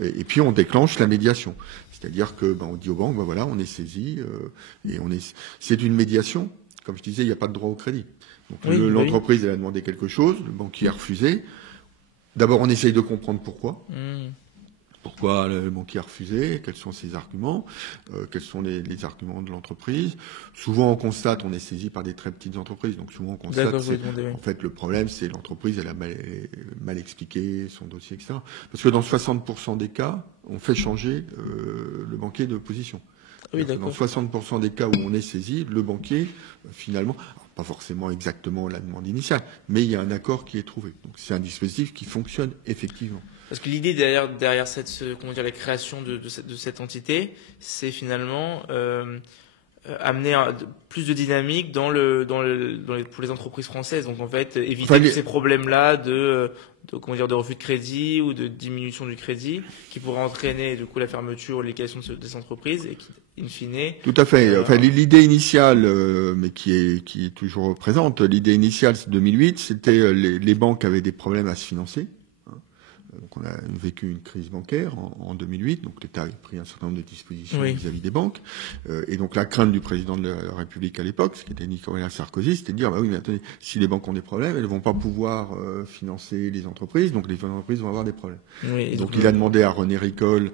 et puis on déclenche la médiation, c'est-à-dire que on dit aux banques voilà on est saisi et c'est une médiation, comme je disais il n'y a pas de droit au crédit, donc l'entreprise elle a demandé quelque chose, le banquier a refusé, d'abord on essaye de comprendre pourquoi. Pourquoi le banquier a refusé? Quels sont ses arguments? Quels sont les arguments de l'entreprise? Souvent, on constate, on est saisi par des très petites entreprises, donc souvent on constate, en fait, le problème, c'est l'entreprise, elle a mal expliqué son dossier, etc. Parce que dans 60% des cas, on fait changer le banquier de position. Dans 60% des cas où on est saisi, le banquier, finalement, pas forcément exactement la demande initiale, mais il y a un accord qui est trouvé. Donc c'est un dispositif qui fonctionne effectivement. Parce que l'idée derrière la création de cette entité, c'est finalement amener plus de dynamique pour les entreprises françaises. Donc en fait, éviter tous ces problèmes-là de refus de crédit ou de diminution du crédit qui pourrait entraîner du coup la fermeture ou l'éliquidation des entreprises et qui, in fine. Tout à fait. L'idée initiale, mais qui est toujours présente, l'idée initiale, c'est 2008, c'était les banques avaient des problèmes à se financer. Donc on a vécu une crise bancaire en 2008, donc l'État a pris un certain nombre de dispositions vis-à-vis des banques, et donc la crainte du président de la République à l'époque, ce qui était Nicolas Sarkozy, c'était de dire oui mais attendez, si les banques ont des problèmes, elles vont pas pouvoir financer les entreprises, donc les entreprises vont avoir des problèmes. Donc il a demandé à René Ricol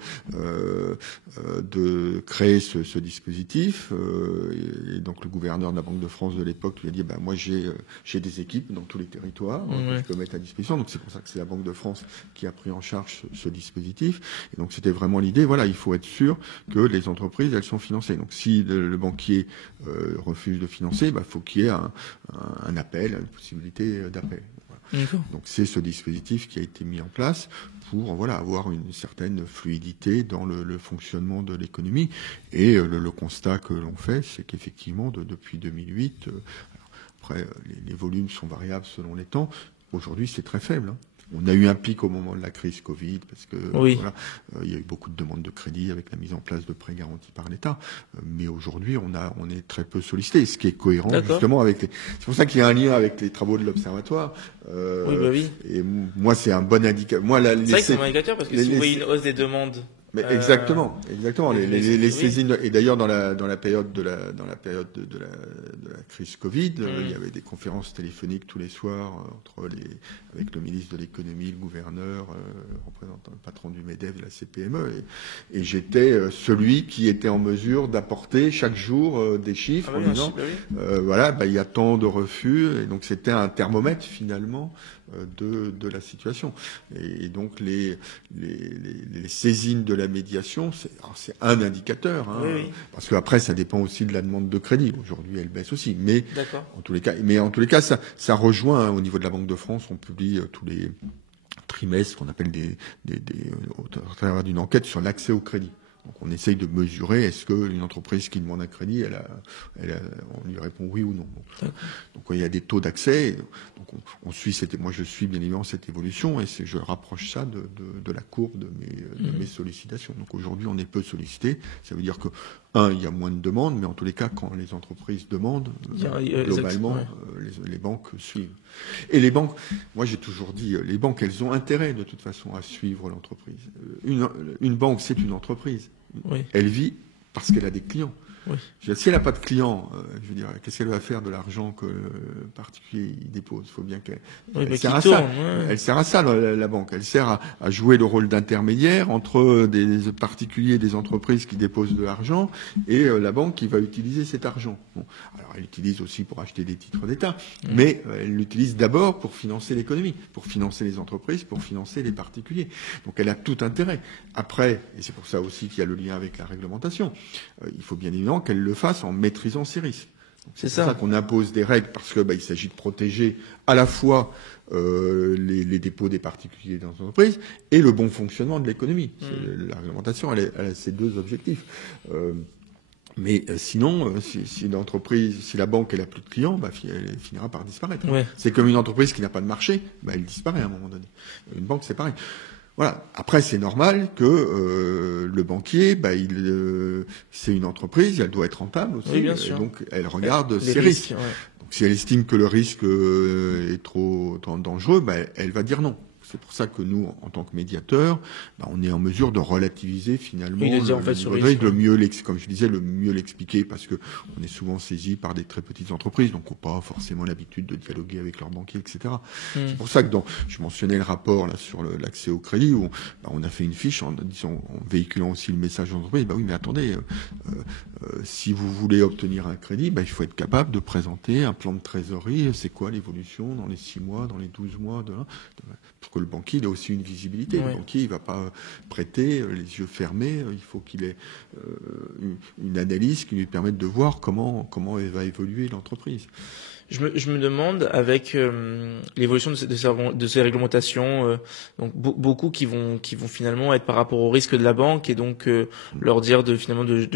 de créer ce dispositif, et donc le gouverneur de la Banque de France de l'époque lui a dit moi j'ai des équipes dans tous les territoires que je peux mettre à disposition, donc c'est pour ça que c'est la Banque de France qui a pris en charge ce dispositif. Et donc c'était vraiment l'idée, il faut être sûr que les entreprises, elles sont financées. Donc si le banquier refuse de financer, faut qu'il y ait un appel, une possibilité d'appel. Donc c'est ce dispositif qui a été mis en place pour avoir une certaine fluidité dans le fonctionnement de l'économie. Et le constat que l'on fait, c'est qu'effectivement, depuis 2008, après les volumes sont variables selon les temps, aujourd'hui c'est très faible. On a eu un pic au moment de la crise Covid parce que il y a eu beaucoup de demandes de crédit avec la mise en place de prêts garantis par l'État. Mais aujourd'hui, on est très peu sollicité, ce qui est cohérent justement avec c'est pour ça qu'il y a un lien avec les travaux de l'Observatoire. Et moi, c'est un bon indicateur. C'est vrai que c'est un bon indicateur parce que si vous voyez une hausse des demandes Mais exactement. Les saisines, oui. et d'ailleurs dans la période de la crise Covid, il y avait des conférences téléphoniques tous les soirs avec le ministre de l'économie, le gouverneur, représentant le patron du MEDEF, de la CPME, et j'étais celui qui était en mesure d'apporter chaque jour des chiffres en disant voilà, il y a tant de refus, et donc c'était un thermomètre finalement de la situation. Et donc les saisines de la médiation, c'est un indicateur, parce qu'après ça dépend aussi de la demande de crédit. Aujourd'hui, elle baisse aussi, mais en tous les cas, ça rejoint au niveau de la Banque de France. On publie tous les trimestres, qu'on appelle au travers d'une enquête sur l'accès au crédit. Donc on essaye de mesurer, est-ce qu'une entreprise qui demande un crédit, on lui répond oui ou non. Donc il y a des taux d'accès. Donc on suit moi je suis bien évidemment cette évolution, et je rapproche ça de la courbe de mes sollicitations. Donc aujourd'hui on est peu sollicité. Ça veut dire que il y a moins de demandes, mais en tous les cas quand les entreprises demandent, globalement les banques suivent. Et les banques, moi j'ai toujours dit, les banques elles ont intérêt de toute façon à suivre l'entreprise. Une banque c'est une entreprise. Elle vit parce qu'elle a des clients. Si elle n'a pas de clients, je veux dire, qu'est-ce qu'elle va faire de l'argent que le particulier il dépose? Il faut bien qu'elle sert à ça. Elle sert à ça, la banque. Elle sert à jouer le rôle d'intermédiaire entre des particuliers et des entreprises qui déposent de l'argent et la banque qui va utiliser cet argent. Bon. Alors elle l'utilise aussi pour acheter des titres d'État, mais elle l'utilise d'abord pour financer l'économie, pour financer les entreprises, pour financer les particuliers. Donc elle a tout intérêt. Après, et c'est pour ça aussi qu'il y a le lien avec la réglementation, il faut bien évidemment qu'elle le fasse en maîtrisant ses risques. C'est pour ça qu'on impose des règles, parce que il s'agit de protéger à la fois les dépôts des particuliers et des entreprises et le bon fonctionnement de l'économie. La réglementation, elle a ces deux objectifs. Mais sinon, si la banque elle a plus de clients, elle finira par disparaître. C'est comme une entreprise qui n'a pas de marché, elle disparaît à un moment donné. Une banque, c'est pareil. Voilà. Après, c'est normal que le banquier, c'est une entreprise, elle doit être rentable aussi. Bien sûr. Donc, elle regarde ses risques. Donc, si elle estime que le risque est trop dangereux, elle va dire non. C'est pour ça que nous, en tant que médiateurs, on est en mesure de relativiser finalement le mieux, comme je disais, le mieux l'expliquer, parce que on est souvent saisi par des très petites entreprises, donc on n'a pas forcément l'habitude de dialoguer avec leurs banquiers, etc. C'est pour ça que je mentionnais le rapport là sur l'accès au crédit, où on a fait une fiche en véhiculant aussi le message d'entreprise. Oui, mais attendez, si vous voulez obtenir un crédit, il faut être capable de présenter un plan de trésorerie. C'est quoi l'évolution dans les 6 mois, dans les 12 mois, pour que le banquier il a aussi une visibilité. Le banquier il va pas prêter les yeux fermés. Il faut qu'il ait une analyse qui lui permette de voir comment elle va évoluer l'entreprise. Je me demande, avec l'évolution de ces réglementations, donc beaucoup qui vont finalement être par rapport au risque de la banque, et donc leur dire de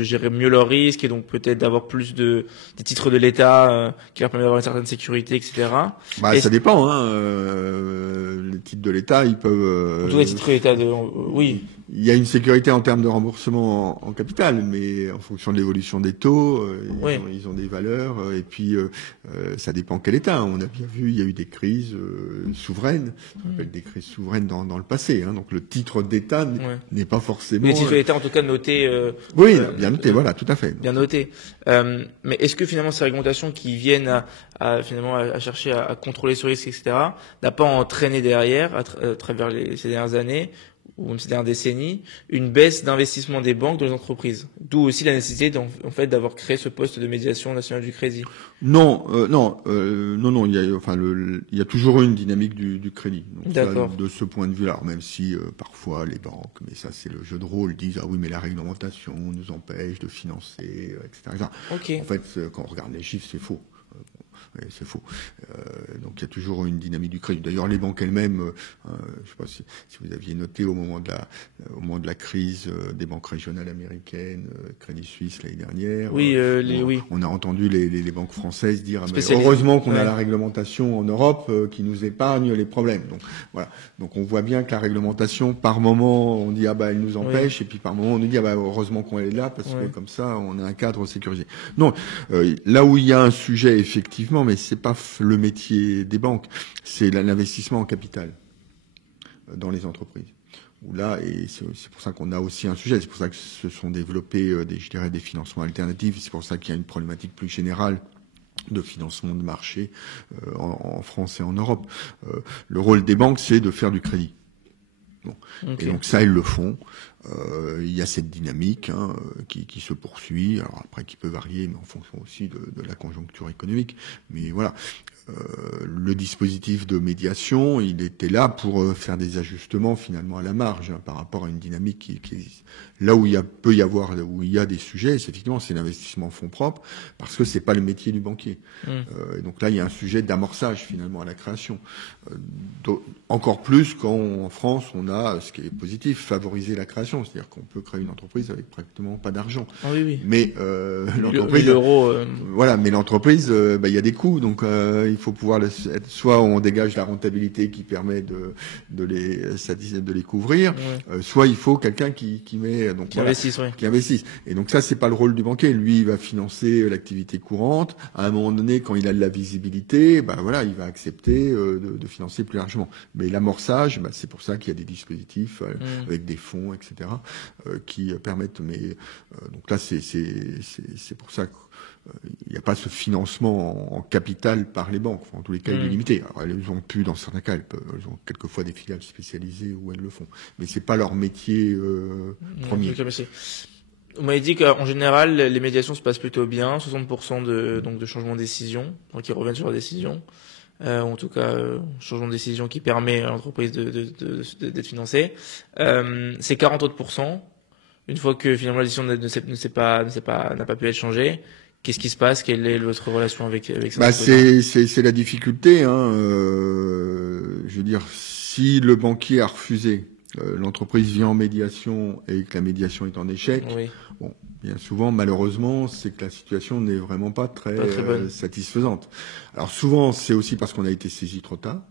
gérer mieux leurs risques, et donc peut-être d'avoir plus des titres de l'État qui leur permettent d'avoir une certaine sécurité, etc. Ça dépend. Les titres de l'État, ils peuvent. Tous les titres de l'État, oui. Il y a une sécurité en termes de remboursement en capital, mais en fonction de l'évolution des taux, ils ont des valeurs, et puis ça dépend quel État. On a bien vu, il y a eu des crises souveraines, on appelle des crises souveraines dans le passé. Donc le titre d'État n'est pas forcément. Les titres d'État en tout cas notés. Bien noté, voilà, tout à fait. Bien noté. Mais est-ce que finalement ces réglementations qui viennent à chercher à contrôler ce risque, etc., n'a pas entraîné derrière, à travers ces dernières années, ou même ces dernières décennies, une baisse d'investissement des banques dans les entreprises? D'où aussi la nécessité d'avoir créé ce poste de médiation nationale du crédit. Non, il y a toujours eu une dynamique du crédit. Donc, d'accord. De ce point de vue-là, même si parfois les banques, mais ça c'est le jeu de rôle, disent ah oui mais la réglementation nous empêche de financer, etc. Okay. En fait, quand on regarde les chiffres, c'est faux. C'est faux. Donc il y a toujours une dynamique du crédit. D'ailleurs, les banques elles-mêmes, je ne sais pas si vous aviez noté au moment de la crise des banques régionales américaines, Crédit Suisse l'année dernière. Oui, on a entendu les banques françaises dire mais heureusement qu'on a la réglementation en Europe qui nous épargne les problèmes. Donc voilà. Donc on voit bien que la réglementation, par moment, on dit elle nous empêche, et puis par moment on nous dit heureusement qu'on est là parce que comme ça on a un cadre sécurisé. Non, là où il y a un sujet effectivement, mais c'est pas le métier des banques, c'est l'investissement en capital dans les entreprises. où là, et c'est pour ça qu'on a aussi un sujet, c'est pour ça que se sont développés je dirais des financements alternatifs, c'est pour ça qu'il y a une problématique plus générale de financement de marché en France et en Europe. Le rôle des banques, c'est de faire du crédit. Bon. Okay. Et donc ça, elles le font. Il y a cette dynamique qui se poursuit, alors après qui peut varier, mais en fonction aussi de la conjoncture économique. Mais voilà, le dispositif de médiation, il était là pour faire des ajustements finalement à la marge par rapport à une dynamique qui existe. Là où il y a des sujets, c'est effectivement c'est l'investissement en fonds propres, parce que c'est pas le métier du banquier. Et donc là, il y a un sujet d'amorçage finalement à la création. Encore plus quand en France on a ce qui est positif, favoriser la création, c'est-à-dire qu'on peut créer une entreprise avec pratiquement pas d'argent. Ah oui, oui. Mais l'entreprise, voilà, mais l'entreprise, il y a des coûts, donc il faut pouvoir soit on dégage la rentabilité qui permet de les couvrir, soit il faut quelqu'un qui met qui investisse. Et donc ça, c'est pas le rôle du banquier. Lui, il va financer l'activité courante. À un moment donné, quand il a de la visibilité, voilà, il va accepter de financer plus largement. Mais l'amorçage, c'est pour ça qu'il y a des dispositifs avec des fonds, etc., qui permettent. Mais donc là, c'est pour ça qu'il n'y a pas ce financement en capital par les banques. Enfin, en tous les cas, il est limité. Alors, elles ont pu, dans certains cas, elles ont quelquefois des filiales spécialisées où elles le font. Mais c'est pas leur métier premier. Vous m'avez dit qu'en général, les médiations se passent plutôt bien, 60% de changements de décision, donc ils reviennent sur la décision. En tout cas, changement de décision qui permet à l'entreprise d'être financée. C'est 40 autres %. Une fois que finalement la décision n'a pas pu être changée, qu'est-ce qui se passe? Quelle est votre relation avec ça? C'est la difficulté. Je veux dire, si le banquier a refusé, l'entreprise vient en médiation et que la médiation est en échec, bon, bien souvent, malheureusement, c'est que la situation n'est vraiment pas très satisfaisante. Alors souvent, c'est aussi parce qu'on a été saisi trop tard.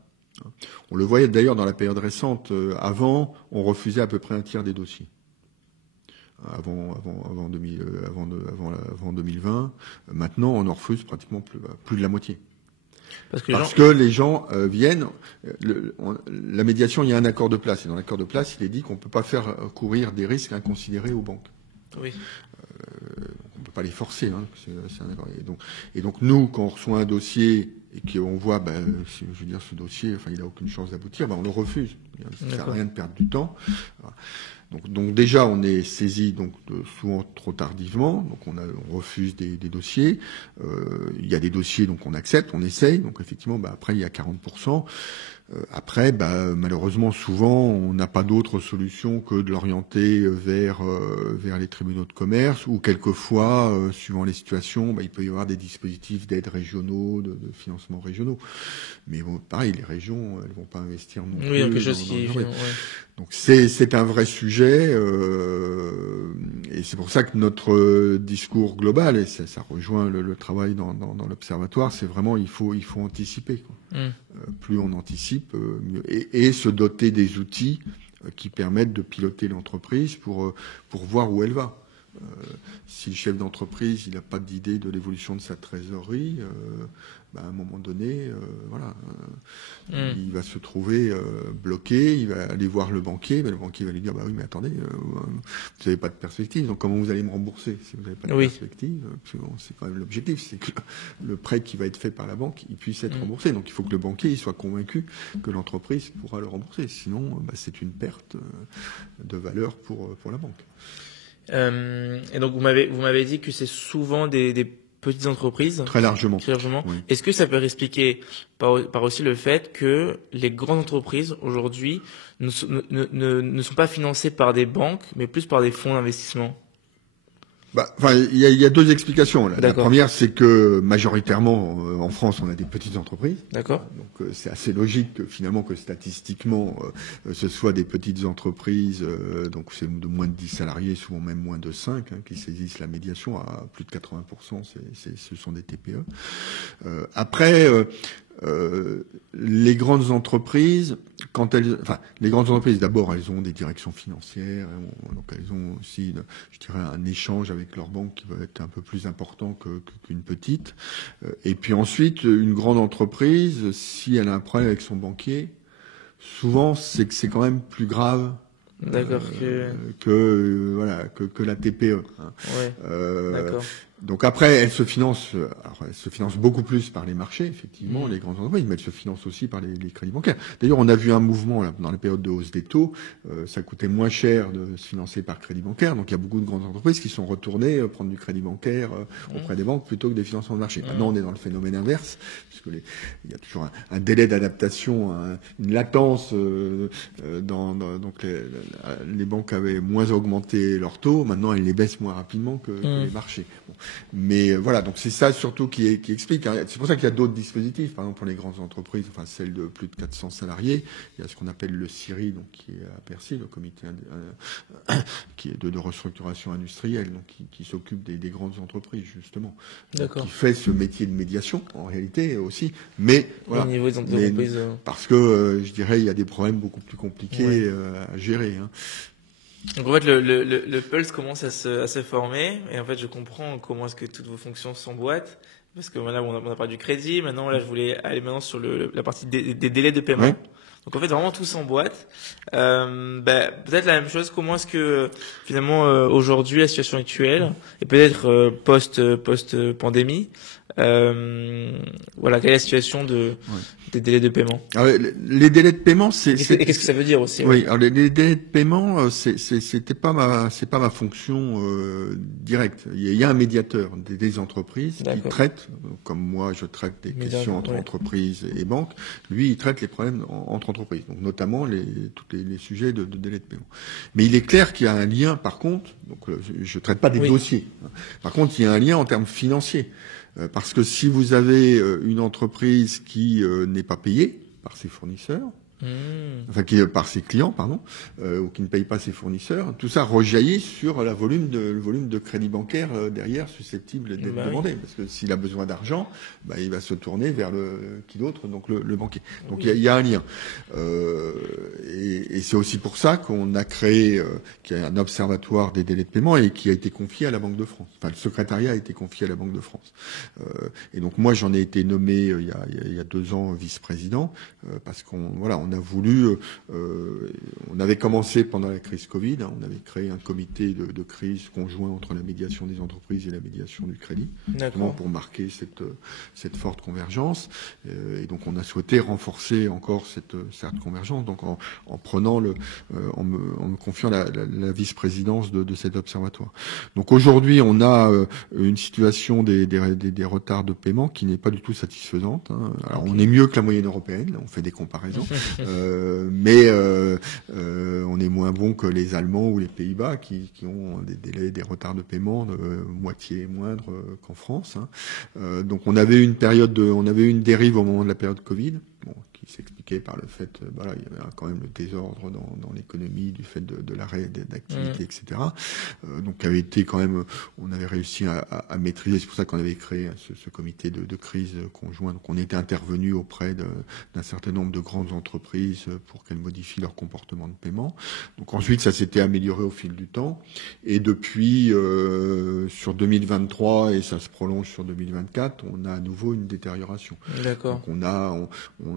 On le voyait d'ailleurs dans la période récente. Avant, on refusait à peu près un tiers des dossiers. Avant 2020. Maintenant, on en refuse pratiquement plus de la moitié. Parce que les gens viennent. La médiation, il y a un accord de place. Et dans l'accord de place, il est dit qu'on ne peut pas faire courir des risques inconsidérés aux banques. Oui. On ne peut pas les forcer. C'est un accord. Et donc, nous, quand on reçoit un dossier et qu'on voit, je veux dire, ce dossier, il n'a aucune chance d'aboutir, on le refuse. Ça ne sert à rien de perdre du temps. Voilà. Donc déjà, on est saisi souvent trop tardivement. Donc on refuse des dossiers. Il y a des dossiers, donc on accepte, on essaye. Donc effectivement, après il y a 40%. Après, malheureusement, souvent, on n'a pas d'autre solution que de l'orienter vers les tribunaux de commerce, ou quelquefois, suivant les situations, il peut y avoir des dispositifs d'aide régionaux, de financement régionaux. Mais bon, pareil, les régions, elles vont pas investir non plus. Oui, quelque chose qui. Donc c'est un vrai sujet, et c'est pour ça que notre discours global, et ça rejoint le travail dans l'observatoire, c'est vraiment il faut anticiper, quoi. Plus on anticipe, mieux, et se doter des outils qui permettent de piloter l'entreprise pour voir où elle va. Si le chef d'entreprise il n'a pas d'idée de l'évolution de sa trésorerie, à un moment donné, il va se trouver bloqué, il va aller voir le banquier, le banquier va lui dire oui mais attendez, vous n'avez pas de perspective, donc comment vous allez me rembourser si vous n'avez pas de perspective? C'est quand même l'objectif, c'est que le prêt qui va être fait par la banque, il puisse être remboursé. Donc il faut que le banquier il soit convaincu que l'entreprise pourra le rembourser, sinon c'est une perte de valeur pour la banque. Et donc vous m'avez dit que c'est souvent des petites entreprises. Très largement. Oui. Est-ce que ça peut expliquer par aussi le fait que les grandes entreprises aujourd'hui ne sont pas financées par des banques, mais plus par des fonds d'investissement? Il y a deux explications. La première, c'est que majoritairement en France, on a des petites entreprises. D'accord. Donc c'est assez logique que finalement que statistiquement ce soit des petites entreprises. Donc c'est de moins de 10 salariés, souvent même moins de 5, qui saisissent la médiation. À plus de 80%, ce sont des TPE. Après. Les grandes entreprises, les grandes entreprises, d'abord, elles ont des directions financières, donc elles ont aussi, je dirais, un échange avec leur banque qui va être un peu plus important qu'une petite. Et puis ensuite, une grande entreprise, si elle a un problème avec son banquier, souvent, c'est que c'est quand même plus grave D'accord. Que la TPE. Hein. Ouais. D'accord. Donc après, elle se finance beaucoup plus par les marchés, effectivement, les grandes entreprises, mais elle se finance aussi par les crédits bancaires. D'ailleurs, on a vu un mouvement là, dans la période de hausse des taux. Ça coûtait moins cher de se financer par crédit bancaire. Donc il y a beaucoup de grandes entreprises qui sont retournées prendre du crédit bancaire auprès des banques plutôt que des financements de marché. Maintenant, on est dans le phénomène inverse, puisque il y a toujours un délai d'adaptation, une latence. Donc les banques avaient moins augmenté leurs taux. Maintenant, elles les baissent moins rapidement que les marchés. Bon. Mais voilà, donc c'est ça surtout qui explique. Hein. C'est pour ça qu'il y a d'autres dispositifs. Par exemple, pour les grandes entreprises, enfin celles de plus de 400 salariés, il y a ce qu'on appelle le CIRI, donc qui est à Bercy, le comité qui est de restructuration industrielle, donc qui s'occupe des grandes entreprises justement, qui fait ce métier de médiation en réalité aussi. Mais voilà, au niveau des entreprises, parce que je dirais il y a des problèmes beaucoup plus compliqués à gérer. Hein. Donc en fait, le pulse commence à se former, et en fait, je comprends comment est-ce que toutes vos fonctions s'emboîtent, parce que là, on a parlé du crédit, maintenant, là, je voulais aller maintenant sur la partie des délais de paiement. Oui. Donc en fait, vraiment tout s'emboîte. Peut-être la même chose, comment est-ce que finalement, aujourd'hui, la situation actuelle, et peut-être post-pandémie, voilà, quelle est la situation des délais de paiement? Alors, les délais de paiement, et qu'est-ce que ça veut dire aussi? Oui, alors les délais de c'est pas ma fonction directe. Il y a un médiateur des entreprises qui traite, comme moi je traite des questions entre entreprises et banques. Lui, il traite les problèmes entre entreprises, donc notamment tous les sujets de délais de paiement. Mais il est clair qu'il y a un lien, par contre. Donc je traite pas des dossiers. Par contre, il y a un lien en termes financiers. Parce que si vous avez une entreprise qui n'est pas payée par ses fournisseurs, enfin par ses clients, pardon, ou qui ne paye pas ses fournisseurs, tout ça rejaillit sur le volume de crédit bancaire derrière susceptible d'être demandé. Parce que s'il a besoin d'argent, il va se tourner vers qui d'autre, donc le banquier. Donc il y a un lien. Et c'est aussi pour ça qu'on a créé qu'il y a un observatoire des délais de paiement et qui a été confié à la Banque de France. Enfin, le secrétariat a été confié à la Banque de France. Et donc moi, j'en ai été nommé il y a 2 ans vice-président parce on a voulu, on avait commencé pendant la crise Covid, on avait créé un comité de crise conjoint entre la médiation des entreprises et la médiation du crédit, justement pour marquer cette forte convergence. Et donc on a souhaité renforcer encore cette convergence, donc en me confiant la vice-présidence de cet observatoire. Donc aujourd'hui, on a une situation des retards de paiement qui n'est pas du tout satisfaisante. Hein. Alors on est mieux que la moyenne européenne, là, on fait des comparaisons. Mais on est moins bon que les Allemands ou les Pays-Bas qui ont des délais, des retards de paiement de moitié moindre qu'en France. Hein. Donc on avait une dérive au moment de la période Covid, qui s'expliquait par le fait, il y avait quand même le désordre dans l'économie du fait de l'arrêt d'activité, etc. Donc avait été quand même, on avait réussi à maîtriser. C'est pour ça qu'on avait créé ce comité de crise conjoint. Donc on était intervenu auprès d'un certain nombre de grandes entreprises pour qu'elles modifient leur comportement de paiement. Donc ensuite, ça s'était amélioré au fil du temps. Et depuis sur 2023 et ça se prolonge sur 2024, on a à nouveau une détérioration. D'accord. Donc on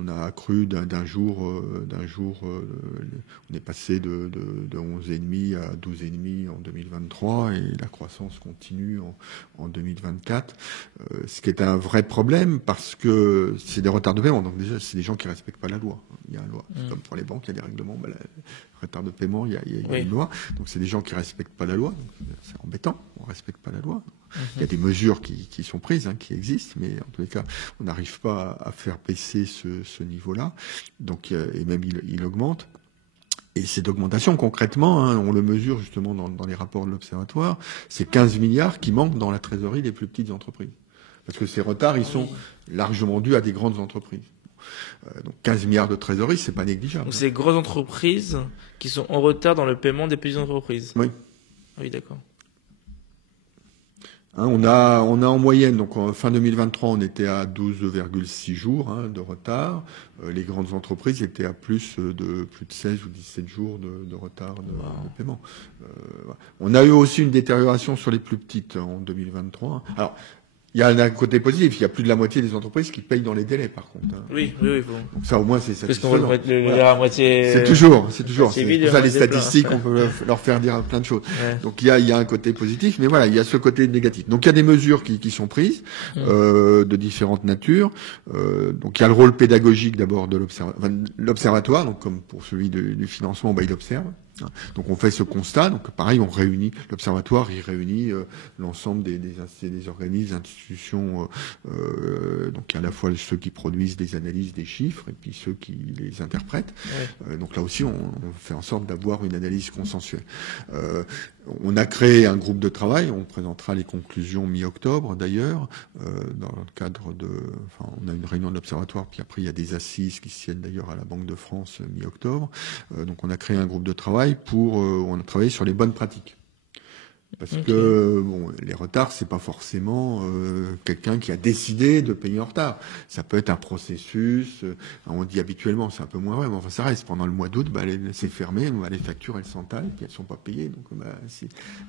a accru d'un jour, on est passé de 11,5 à 12,5 en 2023 et la croissance continue en 2024. Ce qui est un vrai problème parce que c'est des retards de paiement. Donc déjà, c'est des gens qui respectent pas la loi. Il y a une loi. C'est comme pour les banques, il y a des règlements. Retard de paiement, il y a une loi. Donc c'est des gens qui respectent pas la loi. Donc, c'est embêtant. On respecte pas la loi. Il y a des mesures qui sont prises, qui existent, mais en tous les cas, on n'arrive pas à faire baisser ce niveau-là. Donc, et même il augmente. Et cette augmentation, concrètement, on le mesure justement dans les rapports de l'Observatoire, c'est 15 milliards qui manquent dans la trésorerie des plus petites entreprises. Parce que ces retards, ils sont largement dus à des grandes entreprises. Donc 15 milliards de trésorerie, c'est pas négligeable. Donc c'est grosses entreprises qui sont en retard dans le paiement des petites entreprises. Oui. Oui, d'accord. On a en moyenne, donc en fin 2023, on était à 12,6 jours de retard. Les grandes entreprises étaient à plus de 16 ou 17 jours de retard de paiement. On a eu aussi une détérioration sur les plus petites en 2023. Alors, Il y a un côté positif. Il y a plus de la moitié des entreprises qui payent dans les délais, par contre. Oui. Bon. Donc ça, au moins, c'est Parce qu'on satisfaisant. va mettre le lire à moitié. C'est toujours. C'est C'est pour vide, ça, les moitié plein. statistiques, on peut leur faire dire plein de choses. Ouais. Donc il y a un côté positif, mais voilà, il y a ce côté négatif. Donc il y a des mesures qui sont prises, de différentes natures. Donc il y a le rôle pédagogique d'abord de l'observatoire. Donc comme pour celui du financement, il observe. Donc on fait ce constat, donc pareil, l'observatoire, il réunit l'ensemble des organismes, des institutions, donc à la fois ceux qui produisent des analyses des chiffres et puis ceux qui les interprètent. Ouais. Donc là aussi, on fait en sorte d'avoir une analyse consensuelle. On a créé un groupe de travail, on présentera les conclusions mi-octobre d'ailleurs, dans le cadre on a une réunion de l'observatoire, puis après il y a des assises qui se tiennent d'ailleurs à la Banque de France mi-octobre. Donc on a créé un groupe de travail on a travaillé sur les bonnes pratiques. Parce que les retards, c'est pas forcément quelqu'un qui a décidé de payer en retard. Ça peut être un processus. On dit habituellement, c'est un peu moins vrai, mais enfin ça reste. Pendant le mois d'août, c'est fermé, les factures elles s'entalent, puis elles sont pas payées, donc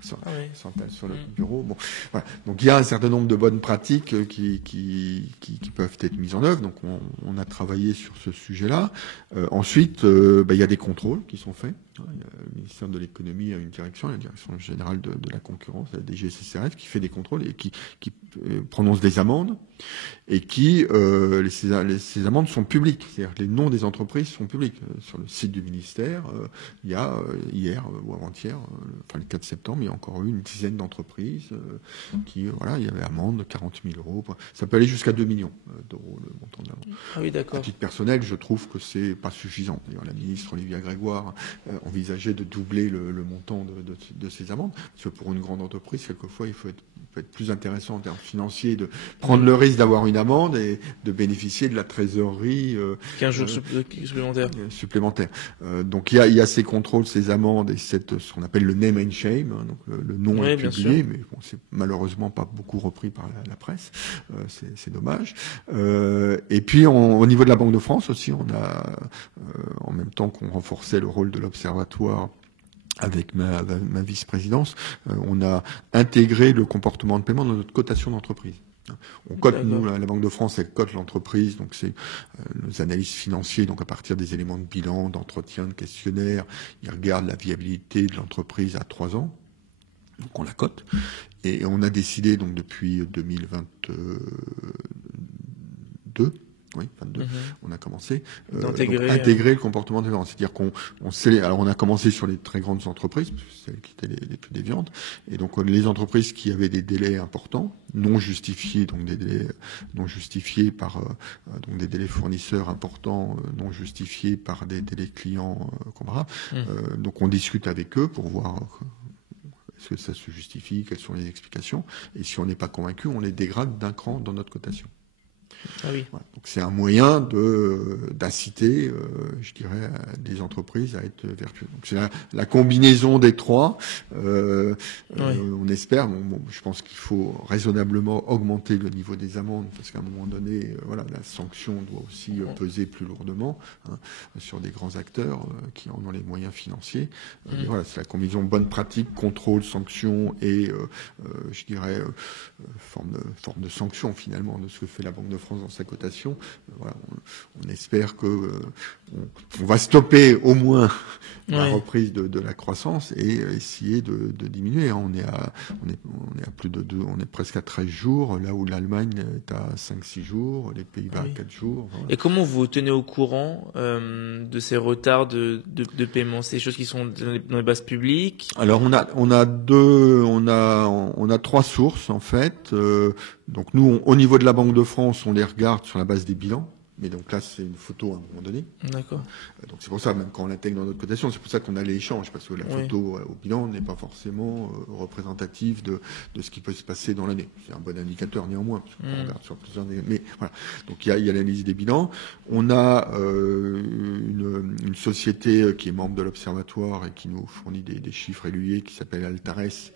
s'entalent sur le bureau. Bon, voilà. Donc il y a un certain nombre de bonnes pratiques qui peuvent être mises en œuvre. Donc on a travaillé sur ce sujet-là. Ensuite, il y a des contrôles qui sont faits. Le ministère de l'économie a une direction, la direction générale de la concurrence, la DGCCRF, qui fait des contrôles et qui prononce des amendes et ces amendes sont publiques. C'est-à-dire que les noms des entreprises sont publics. Sur le site du ministère, il y a hier ou avant-hier, le 4 septembre, il y a encore eu une dizaine d'entreprises il y avait amende de 40 000 euros. Ça peut aller jusqu'à 2 millions d'euros le montant de l'amende. Ah oui, d'accord. À titre personnel, je trouve que c'est pas suffisant. D'ailleurs, la ministre Olivia Grégoire envisageait de doubler le montant de ces amendes. Parce que pour une grande entreprise, quelquefois, il faut être plus intéressant en termes financiers de prendre le risque d'avoir une amende et de bénéficier de la trésorerie 15 jours supplémentaires. Donc il y a ces contrôles, ces amendes et ce qu'on appelle le name and shame, donc le nom est publié, mais bon, c'est malheureusement pas beaucoup repris par la presse, c'est dommage. Et puis au niveau de la Banque de France aussi, on a en même temps qu'on renforçait le rôle de l'observatoire avec ma vice-présidence, on a intégré le comportement de paiement dans notre cotation d'entreprise. On cote, nous, la Banque de France, elle cote l'entreprise, donc c'est nos analyses financières, donc à partir des éléments de bilan, d'entretien, de questionnaire, ils regardent la viabilité de l'entreprise à 3 ans, donc on la cote, et on a décidé donc depuis 2022, on a commencé intégrer le comportement de paiement. C'est-à-dire on a commencé sur les très grandes entreprises, celles qui étaient les plus déviantes, et donc les entreprises qui avaient des délais importants, non justifiés, donc des délais non justifiés par donc des délais fournisseurs importants, non justifiés par des délais clients comparables. Donc on discute avec eux pour voir est-ce que ça se justifie, quelles sont les explications, et si on n'est pas convaincu, on les dégrade d'un cran dans notre cotation. Ah oui. Voilà. Donc c'est un moyen d'inciter, je dirais, des entreprises à être vertueuses. Donc c'est la combinaison des trois. On espère. Je pense qu'il faut raisonnablement augmenter le niveau des amendes parce qu'à un moment donné, la sanction doit aussi peser plus lourdement sur des grands acteurs qui en ont les moyens financiers. C'est la combinaison bonne pratique, contrôle, sanction et, je dirais, forme de sanction finalement de ce que fait la Banque de France dans sa cotation. On espère que on va stopper au moins la reprise de la croissance et essayer de diminuer. On est à plus de 2, on est presque à 13 jours, là où l'Allemagne est à 5-6 jours, les Pays-Bas à 4 jours. Voilà. Et comment vous vous tenez au courant de ces retards de paiement? C'est des choses qui sont dans les bases publiques? Alors on a 3 sources en fait. Donc nous, au niveau de la Banque de France, on les regarde sur la base des bilans. Mais donc là, c'est une photo à un moment donné. D'accord. Donc c'est pour ça, même quand on l'intègre dans notre cotation, c'est pour ça qu'on a l'échange, parce que la photo au bilan n'est pas forcément représentative de ce qui peut se passer dans l'année. C'est un bon indicateur néanmoins, parce qu'on regarde sur plusieurs années. Mais voilà. Donc il y a l'analyse des bilans. On a une société qui est membre de l'Observatoire et qui nous fournit des chiffres réguliers, qui s'appelle Altares,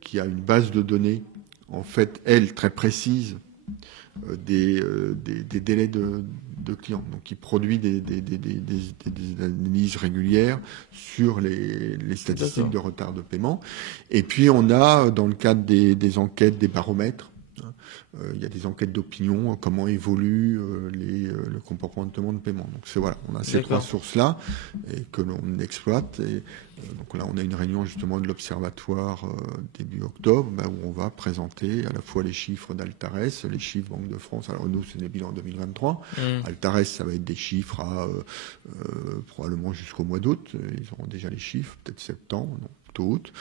qui a une base de données, en fait, elle, très précise, des délais de clients, donc qui produit des analyses régulières sur les statistiques de retard de paiement. Et puis on a, dans le cadre des enquêtes, des baromètres, il y a des enquêtes d'opinion, comment évolue le comportement de paiement. Donc c'est voilà, on a ces trois sources-là et que l'on exploite. Et donc là, on a une réunion justement de l'Observatoire début octobre, où on va présenter à la fois les chiffres d'Altares, les chiffres Banque de France. Alors nous, c'est des bilans 2023. Altares, ça va être des chiffres à probablement jusqu'au mois d'août. Ils auront déjà les chiffres, peut-être septembre. Non, août,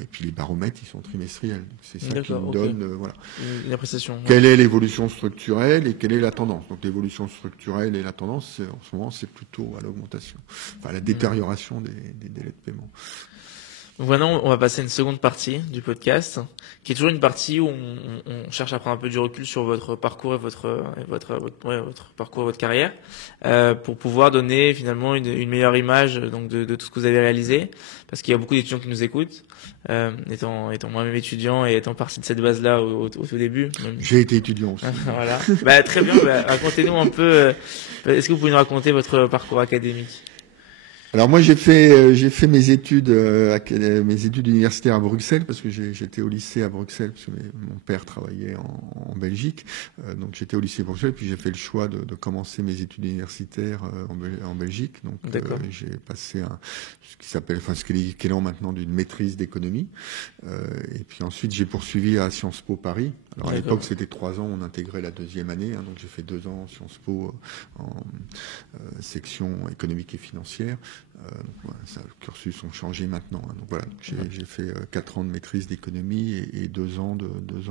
et puis les baromètres ils sont trimestriels. C'est ça qui nous donne voilà. Une appréciation. Quelle est l'évolution structurelle et quelle est la tendance. Donc l'évolution structurelle et la tendance, en ce moment, c'est plutôt à l'augmentation, enfin à la détérioration des délais de paiement. Donc maintenant, on va passer à une seconde partie du podcast, qui est toujours une partie où on cherche à prendre un peu du recul sur votre parcours et votre parcours, votre carrière, pour pouvoir donner finalement une meilleure image donc de tout ce que vous avez réalisé, parce qu'il y a beaucoup d'étudiants qui nous écoutent. Étant moi-même étudiant et étant partie de cette base-là au tout début. J'ai été étudiant aussi. Voilà. Très bien. Racontez-nous un peu. Est-ce que vous pouvez nous raconter votre parcours académique? Alors moi j'ai fait mes études universitaires à Bruxelles parce que j'étais au lycée à Bruxelles parce que mon père travaillait en Belgique, donc j'étais au lycée à Bruxelles, puis j'ai fait le choix de commencer mes études universitaires en Belgique. Donc j'ai passé ce qui est l'équivalent maintenant d'une maîtrise d'économie, et puis ensuite j'ai poursuivi à Sciences Po Paris. Alors à l'époque c'était 3 ans, on intégrait la deuxième année, donc j'ai fait 2 ans Sciences Po en section économique et financière. Les cursus ont changé maintenant. Donc voilà, j'ai fait 4 ans de maîtrise d'économie et 2 ans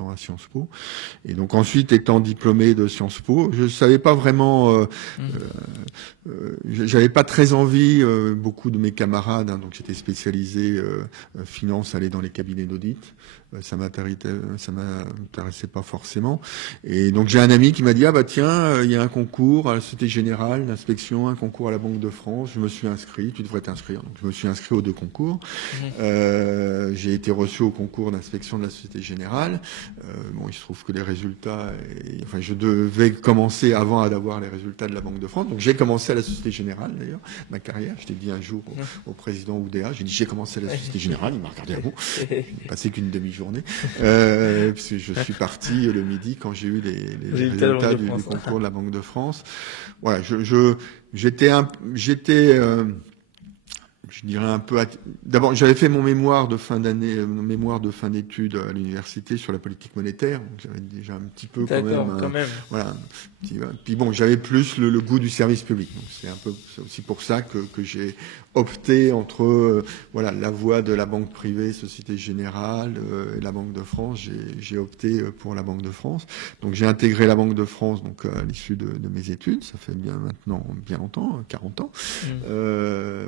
à Sciences Po. Et donc ensuite, étant diplômé de Sciences Po, je savais pas vraiment, j'avais pas très envie. Beaucoup de mes camarades, donc j'étais spécialisé finance, aller dans les cabinets d'audit. Ça m'intéressait pas forcément. Et donc j'ai un ami qui m'a dit tiens, il y a un concours à la Société Générale d'inspection, un concours à la Banque de France. Je me suis inscrit. Tu devrais t'inscrire. Donc je me suis inscrit aux 2 concours. J'ai été reçu au concours d'inspection de la Société Générale. Il se trouve que les résultats, je devais commencer avant d'avoir les résultats de la Banque de France. Donc j'ai commencé à la Société Générale d'ailleurs ma carrière. Je t'ai dit un jour au président Oudéa, j'ai dit j'ai commencé à la Société Générale. Il m'a regardé j'ai passé qu'une demi-journée. Puisque je suis parti le midi quand j'ai eu les résultats du concours de la Banque de France. Voilà, je dirais un peu. D'abord, j'avais fait mon mémoire de fin d'année, de fin d'études à l'université sur la politique monétaire. Donc j'avais déjà un petit peu quand même. Voilà. Puis bon, j'avais plus le goût du service public. Donc c'est aussi pour ça que j'ai opté entre la voie de la banque privée, Société Générale, et la Banque de France. J'ai opté pour la Banque de France. Donc j'ai intégré la Banque de France donc à l'issue de mes études. Ça fait bien longtemps, 40 ans.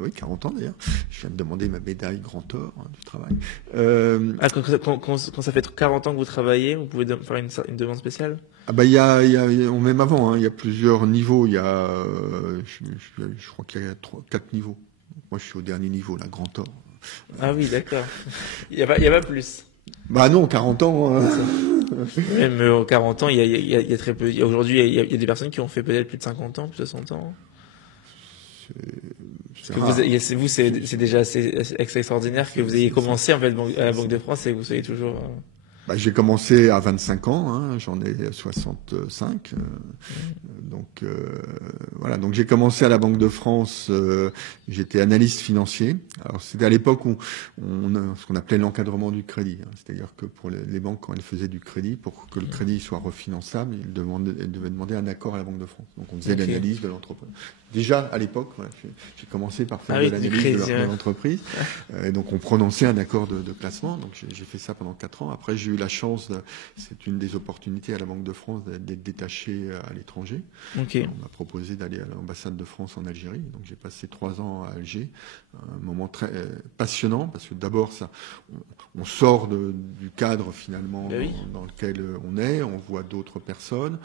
Oui, 40 ans d'ailleurs. Je viens de demander ma médaille Grand Or du travail. Quand ça fait 40 ans que vous travaillez, vous pouvez faire une demande spéciale? Même avant, il y a plusieurs niveaux. Il y a, je crois qu'il y a 4 niveaux. Moi, je suis au dernier niveau, là, Grand Or. Ah oui, d'accord. Il y a pas plus. Non, 40 ans. Même 40 ans, il y a très peu. Aujourd'hui, il y a des personnes qui ont fait peut-être plus de 50 ans, plus de 60 ans. C'est déjà assez extraordinaire que vous ayez commencé en fait à la Banque de France et que vous soyez toujours. J'ai commencé à 25 ans, j'en ai 65. Donc voilà, donc j'ai commencé à la Banque de France, j'étais analyste financier. Alors c'était à l'époque où ce qu'on appelait l'encadrement du crédit, c'est-à-dire que pour les banques, quand elles faisaient du crédit, pour que le crédit soit refinançable, elles devaient demander un accord à la Banque de France. Donc on faisait l'analyse de l'entreprise. Déjà à l'époque, j'ai commencé par faire de l'analyse de l'entreprise, et donc on prononçait un accord de placement. Donc j'ai fait ça pendant 4 ans. Après j'ai eu la chance, c'est une des opportunités à la Banque de France d'être détaché à l'étranger. On m'a proposé d'aller à l'ambassade de France en Algérie. Donc j'ai passé 3 ans à Alger, un moment très passionnant parce que d'abord on sort du cadre finalement dans lequel on est, on voit d'autres personnes.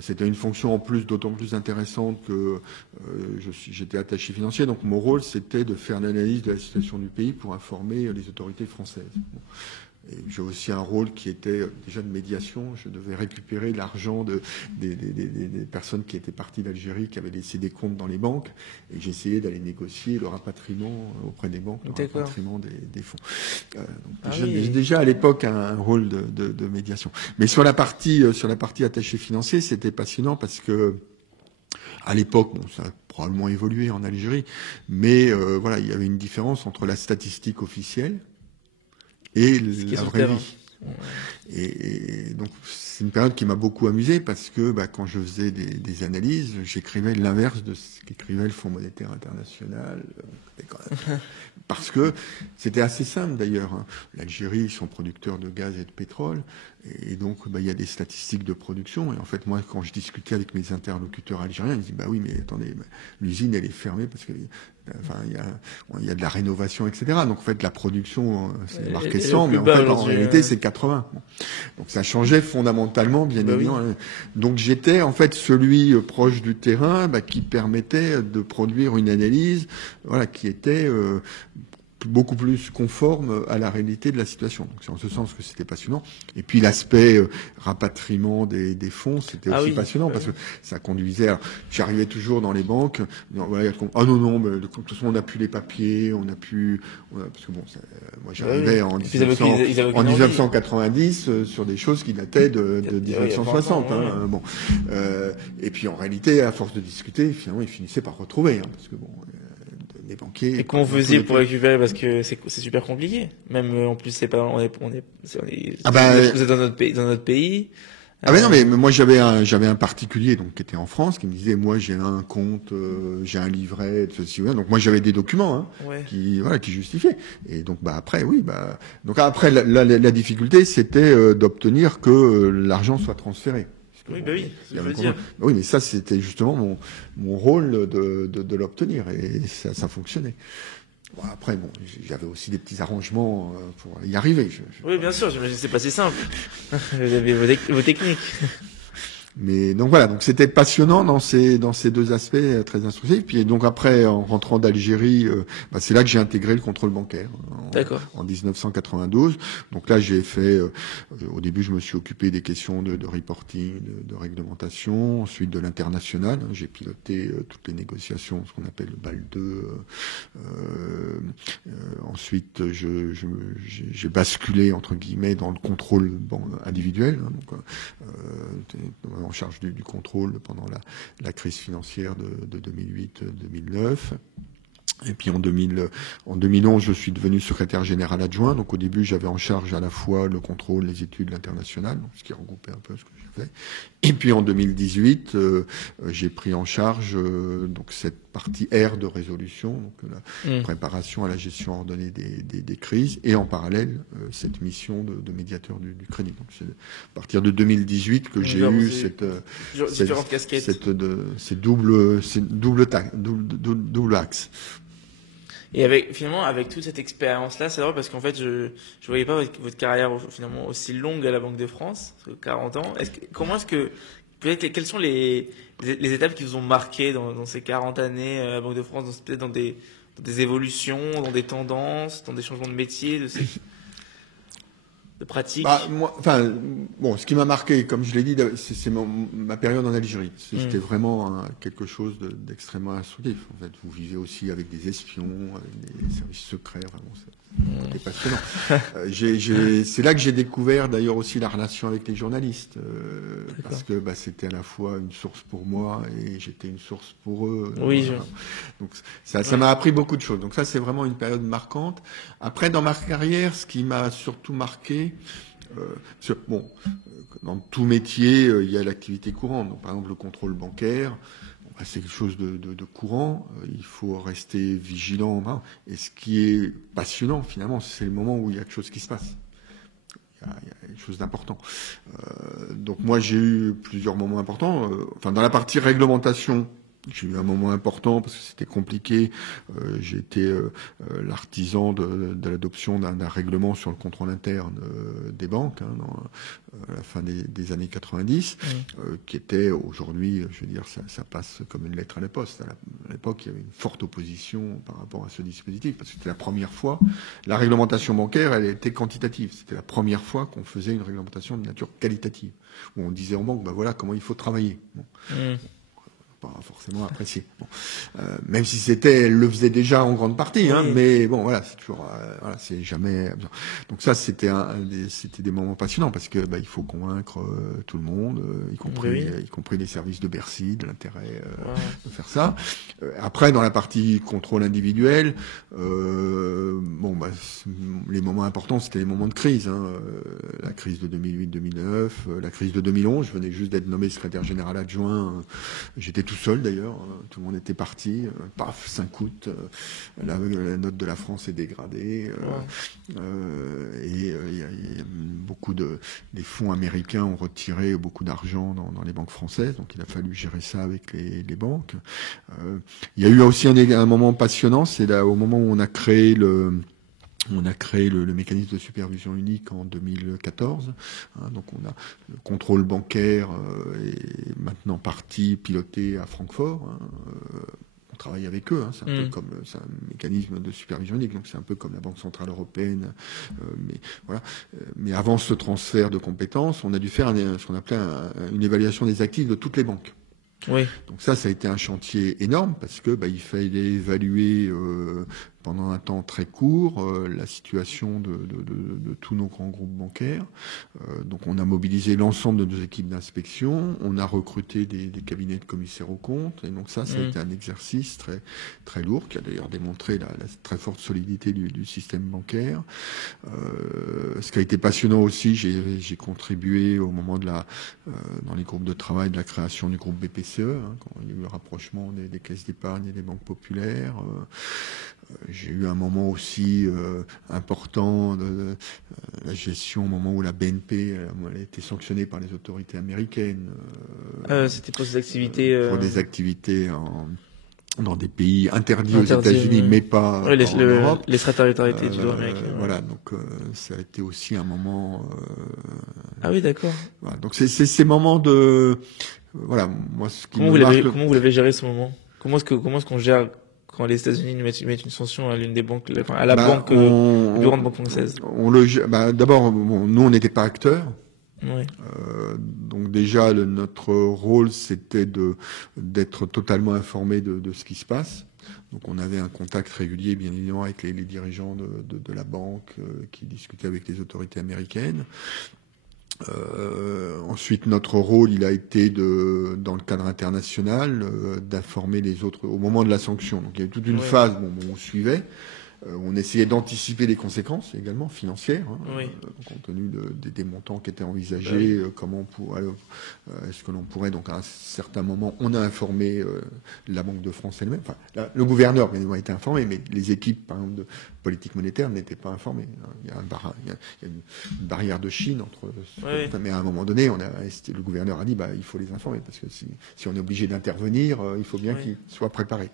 C'était une fonction en plus d'autant plus intéressante que j'étais attaché financier. Donc mon rôle c'était de faire l'analyse de la situation du pays pour informer les autorités françaises. Et j'ai aussi un rôle qui était déjà de médiation. Je devais récupérer l'argent des personnes qui étaient parties d'Algérie, qui avaient laissé des comptes dans les banques, et j'essayais d'aller négocier le rapatriement auprès des banques, le rapatriement des fonds. Donc déjà à l'époque un rôle de médiation. Mais sur la partie attaché financier, c'était passionnant parce que à l'époque, bon, ça a probablement évolué en Algérie, mais voilà, il y avait une différence entre la statistique officielle et la vraie vie. Et donc c'est une période qui m'a beaucoup amusé parce que quand je faisais des analyses, j'écrivais l'inverse de ce qu'écrivait le Fonds monétaire international. Parce que c'était assez simple d'ailleurs. Hein. L'Algérie, ils sont producteurs de gaz et de pétrole, et donc il y a des statistiques de production. Et en fait, moi, quand je discutais avec mes interlocuteurs algériens, ils me disaient oui, mais attendez, l'usine elle est fermée parce que il y a de la rénovation, etc. Donc en fait, la production c'est marqué 100, mais en fait, en réalité, c'est 80. Bon. Donc ça changeait fondamentalement, bien évidemment. Oui. Donc j'étais en fait celui proche du terrain qui permettait de produire une analyse, voilà, qui était beaucoup plus conforme à la réalité de la situation. Donc c'est en ce sens que c'était passionnant. Et puis l'aspect rapatriement des fonds, c'était aussi passionnant parce que ça conduisait. Alors, j'arrivais toujours dans les banques. Voilà, non, mais de toute façon on n'a plus les papiers, parce que bon, moi j'arrivais en 1990 sur des choses qui dataient de 1960. Bon, et puis en réalité, à force de discuter, finalement, ils finissaient par retrouver, parce que bon. Les banquiers. Et comment vous faisiez pour récupérer, parce que c'est super compliqué. Même en plus c'est pas vous êtes dans notre pays. Non, mais moi j'avais un particulier donc qui était en France qui me disait moi j'ai un compte, j'ai un livret de ceci ou là. Donc moi j'avais des documents qui justifiaient. Et donc après donc après la difficulté c'était d'obtenir que l'argent soit transféré. Oui, je veux dire. Oui, mais ça, c'était justement mon rôle de l'obtenir, et ça fonctionnait. Bon, après, j'avais aussi des petits arrangements pour y arriver. Oui, bien sûr, j'imagine que c'est pas si simple. Vous avez vos techniques. Mais donc voilà, donc c'était passionnant dans ces deux aspects très instructifs. Puis donc après, en rentrant d'Algérie, c'est là que j'ai intégré le contrôle bancaire. En 1992. Donc là, j'ai fait. Au début, je me suis occupé des questions de reporting, de réglementation, ensuite de l'international. J'ai piloté toutes les négociations, ce qu'on appelle le BAL 2. Ensuite, j'ai basculé entre guillemets dans le contrôle individuel. Donc, en charge du contrôle pendant la crise financière de 2008-2009. Et puis en 2011, je suis devenu secrétaire général adjoint. Donc au début, j'avais en charge à la fois le contrôle, les études, l'international, donc ce qui regroupait un peu ce que j'ai fait. Et puis en 2018, j'ai pris en charge donc cette partie R de résolution, donc la préparation à la gestion ordonnée des crises, et en parallèle cette mission de médiateur du crédit. Donc c'est à partir de 2018 que j'ai eu cette double axe. Et finalement, avec toute cette expérience-là, c'est vrai parce qu'en fait, je voyais pas votre carrière finalement aussi longue à la Banque de France, 40 ans. Quelles sont les étapes qui vous ont marqué dans ces 40 années à la Banque de France, peut-être dans des évolutions, dans des tendances, dans des changements de métier, de pratique? Ce qui m'a marqué, comme je l'ai dit, c'est ma période en Algérie. C'était vraiment quelque chose d'extrêmement instructif. En fait, vous vivez aussi avec des espions, avec des services secrets. Vraiment, c'était passionnant. C'est là que j'ai découvert d'ailleurs aussi la relation avec les journalistes, parce que c'était à la fois une source pour moi et j'étais une source pour eux. Oui. Donc ça m'a appris beaucoup de choses. Donc ça, c'est vraiment une période marquante. Après, dans ma carrière, ce qui m'a surtout marqué, dans tout métier, il y a l'activité courante. Donc, par exemple, le contrôle bancaire, c'est quelque chose de courant. Il faut rester vigilant. Et ce qui est passionnant, finalement, c'est le moment où il y a quelque chose qui se passe. Il y a quelque chose d'important. Donc moi, j'ai eu plusieurs moments importants. Dans la partie réglementation, J'ai eu un moment important parce que c'était compliqué. J'ai été l'artisan de l'adoption d'un règlement sur le contrôle interne des banques à la fin des années 90, qui était aujourd'hui, je veux dire, ça passe comme une lettre à la poste. À l'époque, il y avait une forte opposition par rapport à ce dispositif parce que c'était la première fois. La réglementation bancaire, elle était quantitative. C'était la première fois qu'on faisait une réglementation de nature qualitative, où on disait aux banques, voilà comment il faut travailler. Bon. Pas forcément apprécié. Bon. Même si elle le faisait déjà en grande partie, mais bon, voilà, c'est toujours, voilà, c'est jamais. Donc ça, c'était des moments passionnants parce que il faut convaincre tout le monde, y compris les services de Bercy, de l'intérêt de faire ça. Après, dans la partie contrôle individuel, les moments importants, c'était les moments de crise. La crise de 2008-2009, la crise de 2011. Je venais juste d'être nommé secrétaire général adjoint. J'étais tout seul d'ailleurs, tout le monde était parti, paf, 5 août, la note de la France est dégradée, et beaucoup des fonds américains ont retiré beaucoup d'argent dans les banques françaises, donc il a fallu gérer ça avec les banques. Il y a eu aussi un moment passionnant, c'est là au moment où on a créé le mécanisme de supervision unique en 2014. Donc on a le contrôle bancaire est maintenant parti piloté à Francfort. On travaille avec eux. C'est un peu comme c'est un mécanisme de supervision unique. Donc c'est un peu comme la Banque centrale européenne. Mais voilà. Mais avant ce transfert de compétences, on a dû faire ce qu'on appelait une évaluation des actifs de toutes les banques. Oui. Donc ça a été un chantier énorme parce que il fallait évaluer pendant un temps très court la situation de tous nos grands groupes bancaires. Donc on a mobilisé l'ensemble de nos équipes d'inspection, on a recruté des cabinets de commissaires aux comptes, et donc ça a été un exercice très très lourd qui a d'ailleurs démontré la très forte solidité du système bancaire. Ce qui a été passionnant aussi, j'ai contribué au moment dans les groupes de travail de la création du groupe BPCE, quand il y a eu le rapprochement des caisses d'épargne et des banques populaires. J'ai eu un moment aussi important de la gestion au moment où la BNP elle a été sanctionnée par les autorités américaines. C'était pour ces activités. Pour des activités dans des pays interdits aux États-Unis, mais pas en Europe. L'extraterritorialité du droit américain. Voilà, donc ça a été aussi un moment. Ah oui, d'accord. Voilà, donc c'est ces moments de. Voilà, moi ce qui comment vous l'avez géré ce moment? Comment est-ce qu'on gère quand les États-Unis mettent une sanction à l'une des banques, à la banque, plus grande banque française? D'abord, nous on n'était pas acteurs. Oui. Donc déjà, notre rôle, c'était d'être totalement informé de ce qui se passe. Donc on avait un contact régulier, bien évidemment, avec les dirigeants de la banque qui discutaient avec les autorités américaines. Ensuite, notre rôle, il a été dans le cadre international, d'informer les autres au moment de la sanction. Donc il y avait toute une phase où on suivait. On essayait d'anticiper les conséquences également financières, compte tenu des montants qui étaient envisagés. Comment est-ce que l'on pourrait, donc à un certain moment, on a informé la Banque de France elle-même. Enfin, le gouverneur bien évidemment a été informé, mais les équipes, par exemple, de politique monétaire n'étaient pas informées. Il y a une barrière de Chine entre. Mais à un moment donné, le gouverneur a dit, il faut les informer parce que si on est obligé d'intervenir, il faut bien qu'ils soient préparés.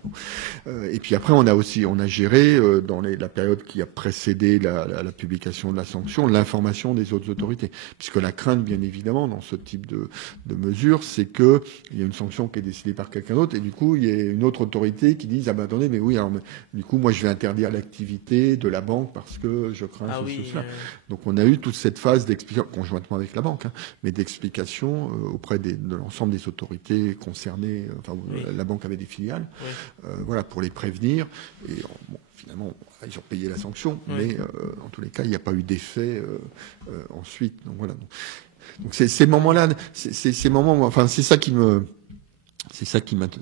Et puis après, on a géré dans la période qui a précédé la publication de la sanction, l'information des autres autorités. Puisque la crainte, bien évidemment, dans ce type de mesures, c'est que il y a une sanction qui est décidée par quelqu'un d'autre, et du coup, il y a une autre autorité qui dit, attendez, mais oui, alors, du coup, moi, je vais interdire l'activité de la banque parce que je crains cela. Donc, on a eu toute cette phase d'explication, conjointement avec la banque, mais d'explication auprès de l'ensemble des autorités concernées. La banque avait des filiales, voilà, pour les prévenir. Et finalement, ils ont payé la sanction, mais en tous les cas, il n'y a pas eu d'effet ensuite. Donc voilà. Donc ces moments-là, ces moments, enfin c'est ça qui m'a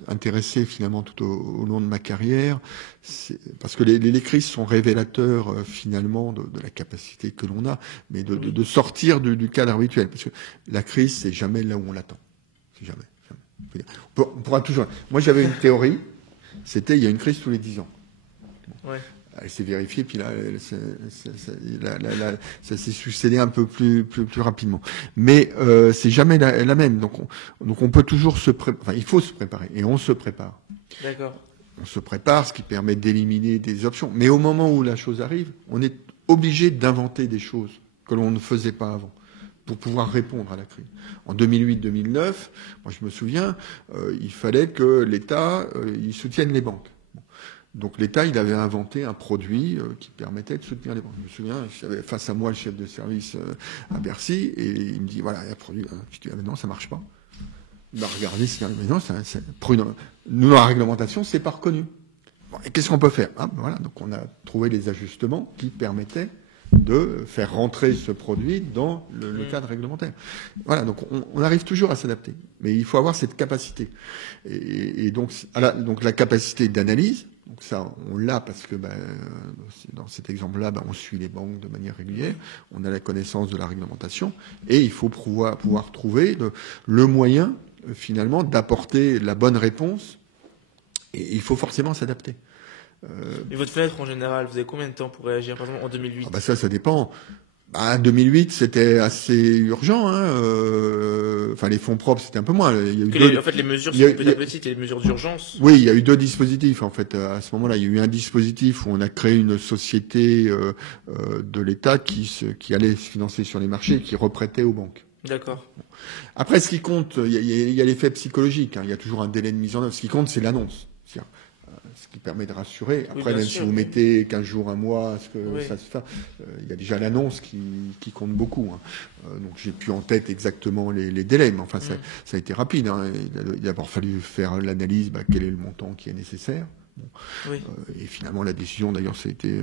intéressé finalement tout au long de ma carrière, parce que les crises sont révélateurs finalement de la capacité que l'on a, mais de sortir du cadre habituel, parce que la crise c'est jamais là où on l'attend, c'est jamais. On pourra toujours. Moi j'avais une théorie, c'était il y a une crise tous les 10 ans. elle s'est vérifiée, puis là, ça s'est succédé un peu plus rapidement. Mais c'est jamais la même. Donc on peut toujours il faut se préparer, et on se prépare. D'accord. On se prépare, ce qui permet d'éliminer des options. Mais au moment où la chose arrive, on est obligé d'inventer des choses que l'on ne faisait pas avant, pour pouvoir répondre à la crise. En 2008-2009, moi je me souviens, il fallait que l'État il soutienne les banques. Donc l'État, il avait inventé un produit qui permettait de soutenir les banques. Je me souviens, j'avais face à moi le chef de service à Bercy, et il me dit, voilà, il y a un produit. Je dis, ah, mais non, ça marche pas. Il m'a regardé, mais non, nous, dans la réglementation, c'est pas reconnu. Bon, et qu'est-ce qu'on peut faire? Voilà, donc on a trouvé les ajustements qui permettaient de faire rentrer ce produit dans le cadre réglementaire. Voilà, donc on arrive toujours à s'adapter, mais il faut avoir cette capacité. Et donc la capacité d'analyse, donc ça on l'a parce que dans cet exemple-là, on suit les banques de manière régulière, on a la connaissance de la réglementation, et il faut pouvoir trouver le moyen finalement d'apporter la bonne réponse, et il faut forcément s'adapter. Et votre fenêtre en général, vous avez combien de temps pour réagir, par exemple en 2008? Ça dépend. 2008, c'était assez urgent. Enfin, les fonds propres, c'était un peu moins. Il y a eu en fait, les mesures sont petit à petit, les mesures d'urgence. Oui, il y a eu 2 dispositifs. En fait, à ce moment-là, il y a eu un dispositif où on a créé une société de l'État qui allait se financer sur les marchés et qui reprêtait aux banques. D'accord. Après, ce qui compte, il y a l'effet psychologique. Il y a toujours un délai de mise en œuvre. Ce qui compte, c'est l'annonce. Ce qui permet de rassurer. Après, même si vous mettez 15 jours, un mois, à ce que ça se fasse, il y a déjà l'annonce qui compte beaucoup. Donc, j'ai plus en tête exactement les délais, mais enfin, ça a été rapide. Il a d'abord fallu faire l'analyse, quel est le montant qui est nécessaire. Et finalement, la décision, d'ailleurs, ça a été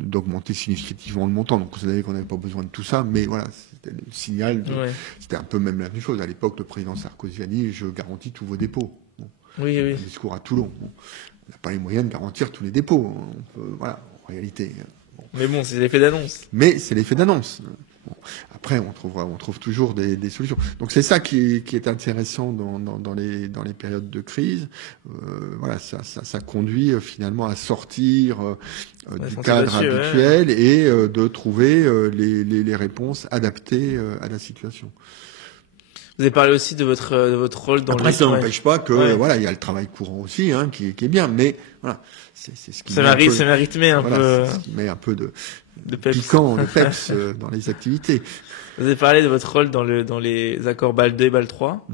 d'augmenter significativement le montant. Donc, vous savez qu'on n'avait pas besoin de tout ça, mais voilà, c'était le signal. C'était un peu même la même chose. À l'époque, le président Sarkozy a dit, je garantis tous vos dépôts. Oui. Un discours à Toulon. On n'a pas les moyens de garantir tous les dépôts. Voilà, en réalité. Mais bon, c'est l'effet d'annonce. Mais c'est l'effet d'annonce. Après, on trouve toujours des solutions. Donc c'est ça qui est intéressant dans les périodes de crise. Voilà, ça conduit finalement à sortir du cadre habituel et de trouver les réponses adaptées à la situation. Vous avez parlé aussi de votre rôle dans Après, ça n'empêche pas que voilà, il y a le travail courant aussi, qui est bien, mais voilà, c'est ce qui ça mérite un peu. C'est ce qui met un peu de piquant, de peps dans les activités. Vous avez parlé de votre rôle dans les accords BAL 2 et BAL 3.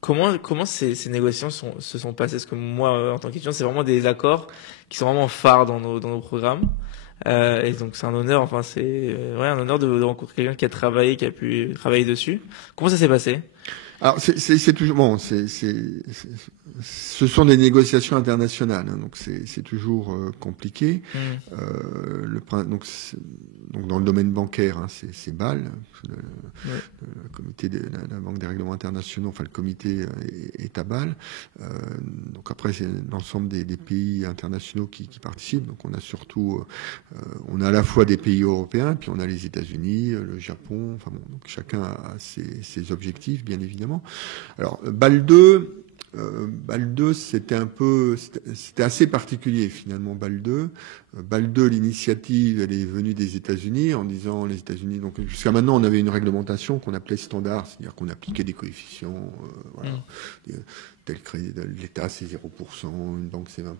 Comment ces négociations se sont passées? Parce que moi, en tant qu'étudiant, c'est vraiment des accords qui sont vraiment phares dans nos programmes. Et donc c'est un honneur, c'est un honneur de rencontrer quelqu'un qui a pu travailler dessus. Comment ça s'est passé? Alors c'est toujours bon, ce sont des négociations internationales, donc c'est toujours compliqué. Donc dans le domaine bancaire, c'est BAL, le comité de la Banque des règlements internationaux, enfin le comité est à BAL. Donc après c'est l'ensemble des pays internationaux qui participent. Donc on a surtout, on a à la fois des pays européens, puis on a les États-Unis, le Japon. Donc chacun a ses objectifs, bien évidemment. Alors BAL 2. C'était assez particulier finalement. BAL 2, l'initiative, elle est venue des États-Unis en disant les États-Unis. Donc jusqu'à maintenant, on avait une réglementation qu'on appelait standard, c'est-à-dire qu'on appliquait des coefficients, tel crédit de l'État c'est 0%, une banque c'est 20%,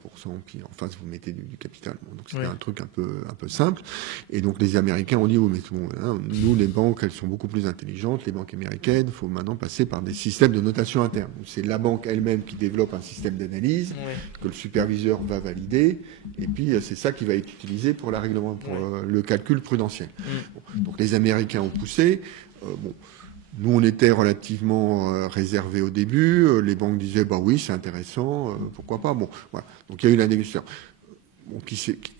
puis en face vous mettez du capital. Donc c'était un truc un peu simple. Et donc les Américains ont dit nous les banques elles sont beaucoup plus intelligentes, les banques américaines, faut maintenant passer par des systèmes de notation interne. C'est la banque elle-même qui développe un système d'analyse que le superviseur va valider, et puis c'est ça qui va être utilisé pour le calcul prudentiel. Donc les Américains ont poussé. Nous, on était relativement réservés au début. Les banques disaient, oui, c'est intéressant, pourquoi pas. Voilà. Donc il y a eu la négociation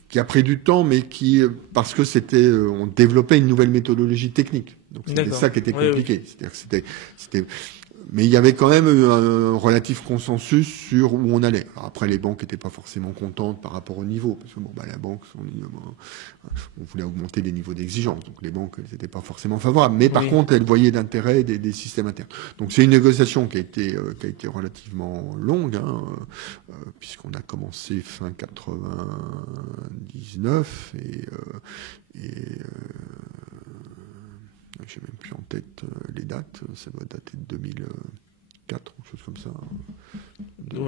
qui a pris du temps, mais parce que on développait une nouvelle méthodologie technique. Donc c'était ça qui était compliqué. C'est-à-dire que Mais il y avait quand même un relatif consensus sur où on allait. Alors après, les banques n'étaient pas forcément contentes par rapport au niveau, parce que la banque, on voulait augmenter les niveaux d'exigence, donc les banques n'étaient pas forcément favorables. Mais par contre, elles voyaient l'intérêt des systèmes internes. Donc c'est une négociation qui a été relativement longue, puisqu'on a commencé fin 99 et j'ai même plus en tête les dates, ça doit dater de 2004 ou quelque chose comme ça.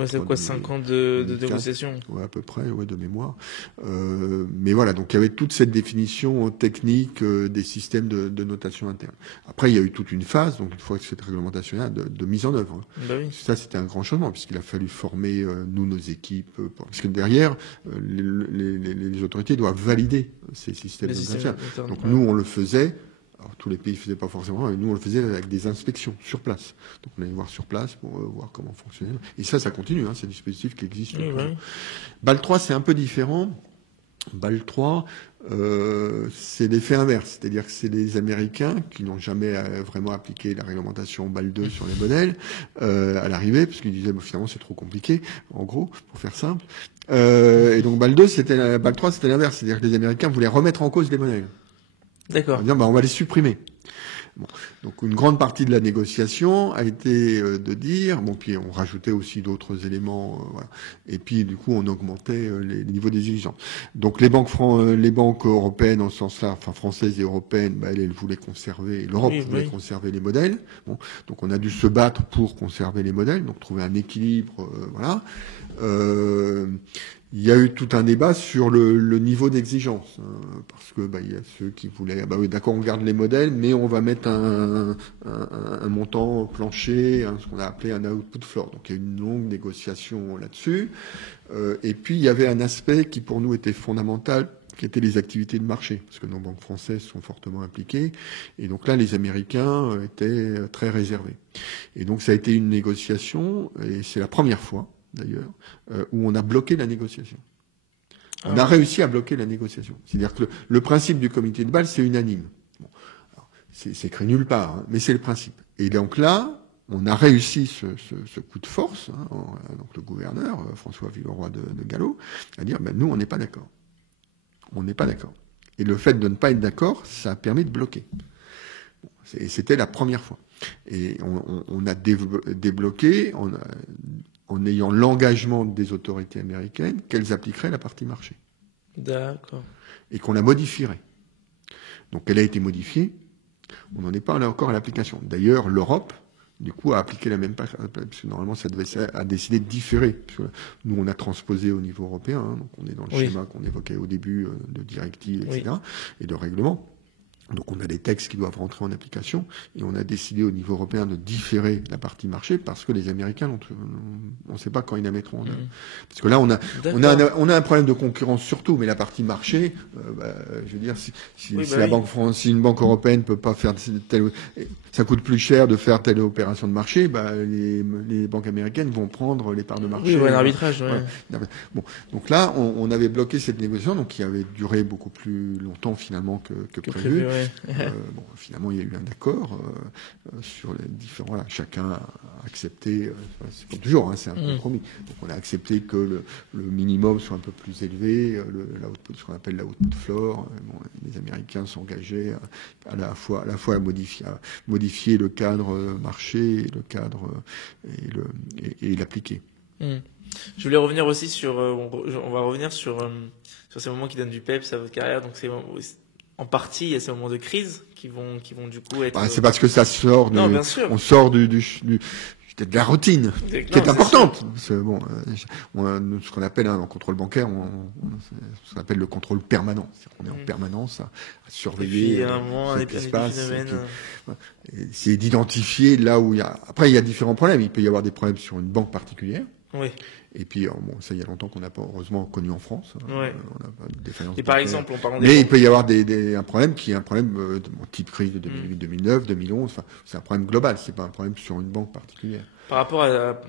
C'est quoi, 5 ans de négociation? Ouais, à peu près, de mémoire. Mais voilà, donc il y avait toute cette définition technique des systèmes de notation interne. Après, il y a eu toute une phase, donc une fois que cette réglementation de mise en œuvre. Bah oui. Ça, c'était un grand changement, puisqu'il a fallu former, nos équipes, parce que derrière, les autorités doivent valider ces systèmes de notation. Donc nous, on le faisait. Alors, tous les pays ne faisaient pas forcément, mais nous, on le faisait avec des inspections sur place. Donc, on allait voir sur place pour voir comment fonctionnait. Et ça continue, c'est un dispositif qui existe. Oui. BAL 3, c'est un peu différent. BAL 3, c'est l'effet inverse. C'est-à-dire que c'est les Américains qui n'ont jamais vraiment appliqué la réglementation BAL 2 sur les modèles à l'arrivée, parce qu'ils disaient, finalement, c'est trop compliqué, en gros, pour faire simple. Et donc, BAL 3, c'était l'inverse. C'est-à-dire que les Américains voulaient remettre en cause les modèles. D'accord. On va les supprimer. Bon. Donc une grande partie de la négociation a été de dire, puis on rajoutait aussi d'autres éléments, voilà. Et puis du coup on augmentait les niveaux d'exigence. Donc les banques européennes en ce sens-là, enfin françaises et européennes, elles voulaient conserver, l'Europe voulait conserver les modèles. Bon. Donc on a dû se battre pour conserver les modèles, donc trouver un équilibre, voilà. Il y a eu tout un débat sur le niveau d'exigence, parce que il y a ceux qui voulaient, oui, d'accord, on garde les modèles, mais on va mettre un montant plancher, ce qu'on a appelé un output floor. Donc il y a eu une longue négociation là-dessus. Et puis il y avait un aspect qui pour nous était fondamental, qui étaient les activités de marché, parce que nos banques françaises sont fortement impliquées. Et donc là, les Américains étaient très réservés. Et donc ça a été une négociation, et c'est la première fois d'ailleurs, où on a bloqué la négociation. On a réussi à bloquer la négociation. C'est-à-dire que le principe du comité de Bâle, c'est unanime. Bon, c'est écrit nulle part, mais c'est le principe. Et donc là, on a réussi ce coup de force, donc le gouverneur, François Villeroy de Gallo, à dire, nous, on n'est pas d'accord. On n'est pas d'accord. Et le fait de ne pas être d'accord, ça a permis de bloquer. Et c'était la première fois. Et on a débloqué, en ayant l'engagement des autorités américaines qu'elles appliqueraient la partie marché. D'accord. Et qu'on la modifierait. Donc elle a été modifiée, on n'en est pas là encore à l'application. D'ailleurs, l'Europe, du coup, a appliqué la même parce que normalement, a décidé de différer. Parce que nous, on a transposé au niveau européen, donc on est dans le schéma qu'on évoquait au début de directives, etc., et de règlements. Donc on a des textes qui doivent rentrer en application et on a décidé au niveau européen de différer la partie marché parce que les Américains, on ne sait pas quand ils la mettront en œuvre. Parce que là, on a un problème de concurrence surtout, mais la partie marché, je veux dire, si une banque européenne peut pas faire ça coûte plus cher de faire telle opération de marché, les banques américaines vont prendre les parts de marché. Oui, l'arbitrage. Ouais. Bon, donc là, on avait bloqué cette négociation, donc qui avait duré beaucoup plus longtemps finalement que prévu. Finalement, il y a eu un accord sur les différents. Voilà, chacun a accepté. C'est comme toujours, c'est un compromis. Donc, on a accepté que le minimum soit un peu plus élevé, ce qu'on appelle l'output floor. Les Américains s'engageaient à la fois à modifier le cadre marché, et le cadre et l'appliquer. Je voulais revenir aussi sur. On va revenir sur ces moments qui donnent du peps à votre carrière. Donc c'est en partie, il y a ces moments de crise qui vont du coup être. C'est parce que ça sort bien sûr. On sort de la routine, qui est importante. Ce qu'on appelle en contrôle bancaire, ce qu'on appelle le contrôle permanent. On est en permanence à surveiller ce qui se passe. C'est d'identifier là où il y a. Après, il y a différents problèmes. Il peut y avoir des problèmes sur une banque particulière. Oui. Et puis, ça, il y a longtemps qu'on n'a pas, heureusement, connu en France. On n'a pas de défaillance. Et par exemple, on parle mais il peut y avoir un problème qui est un problème type crise de 2008, 2009, 2011. Enfin, c'est un problème global. C'est pas un problème sur une banque particulière. Par rapport à,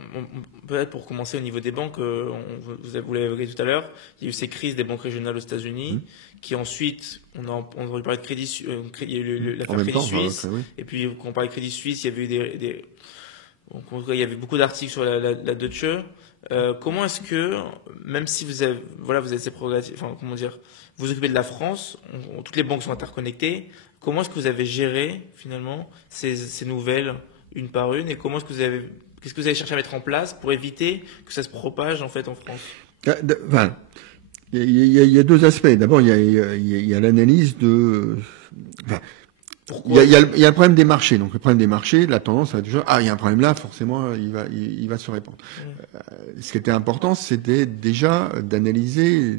peut-être pour commencer au niveau des banques, vous l'avez évoqué tout à l'heure, il y a eu ces crises des banques régionales aux États-Unis, qui ensuite, on a parlé de Crédit, il y a eu l'affaire Crédit Suisse, et puis quand on parlait de Crédit Suisse, il y avait eu Donc, en tout cas, il y avait beaucoup d'articles sur la Deutsche. Comment est-ce que, même si vous avez, voilà, vous avez ces prérogatives, enfin, comment dire, vous vous occupez de la France, toutes les banques sont interconnectées. Comment est-ce que vous avez géré finalement ces nouvelles une par une, et qu'est-ce que vous avez cherché à mettre en place pour éviter que ça se propage en fait en France? Voilà. Il y a deux aspects. D'abord, il y a l'analyse de. Enfin, Pourquoi? il y a le problème des marchés. Donc le problème des marchés, la tendance va toujours il y a un problème là, forcément il va se répandre. Ce qui était important, c'était déjà d'analyser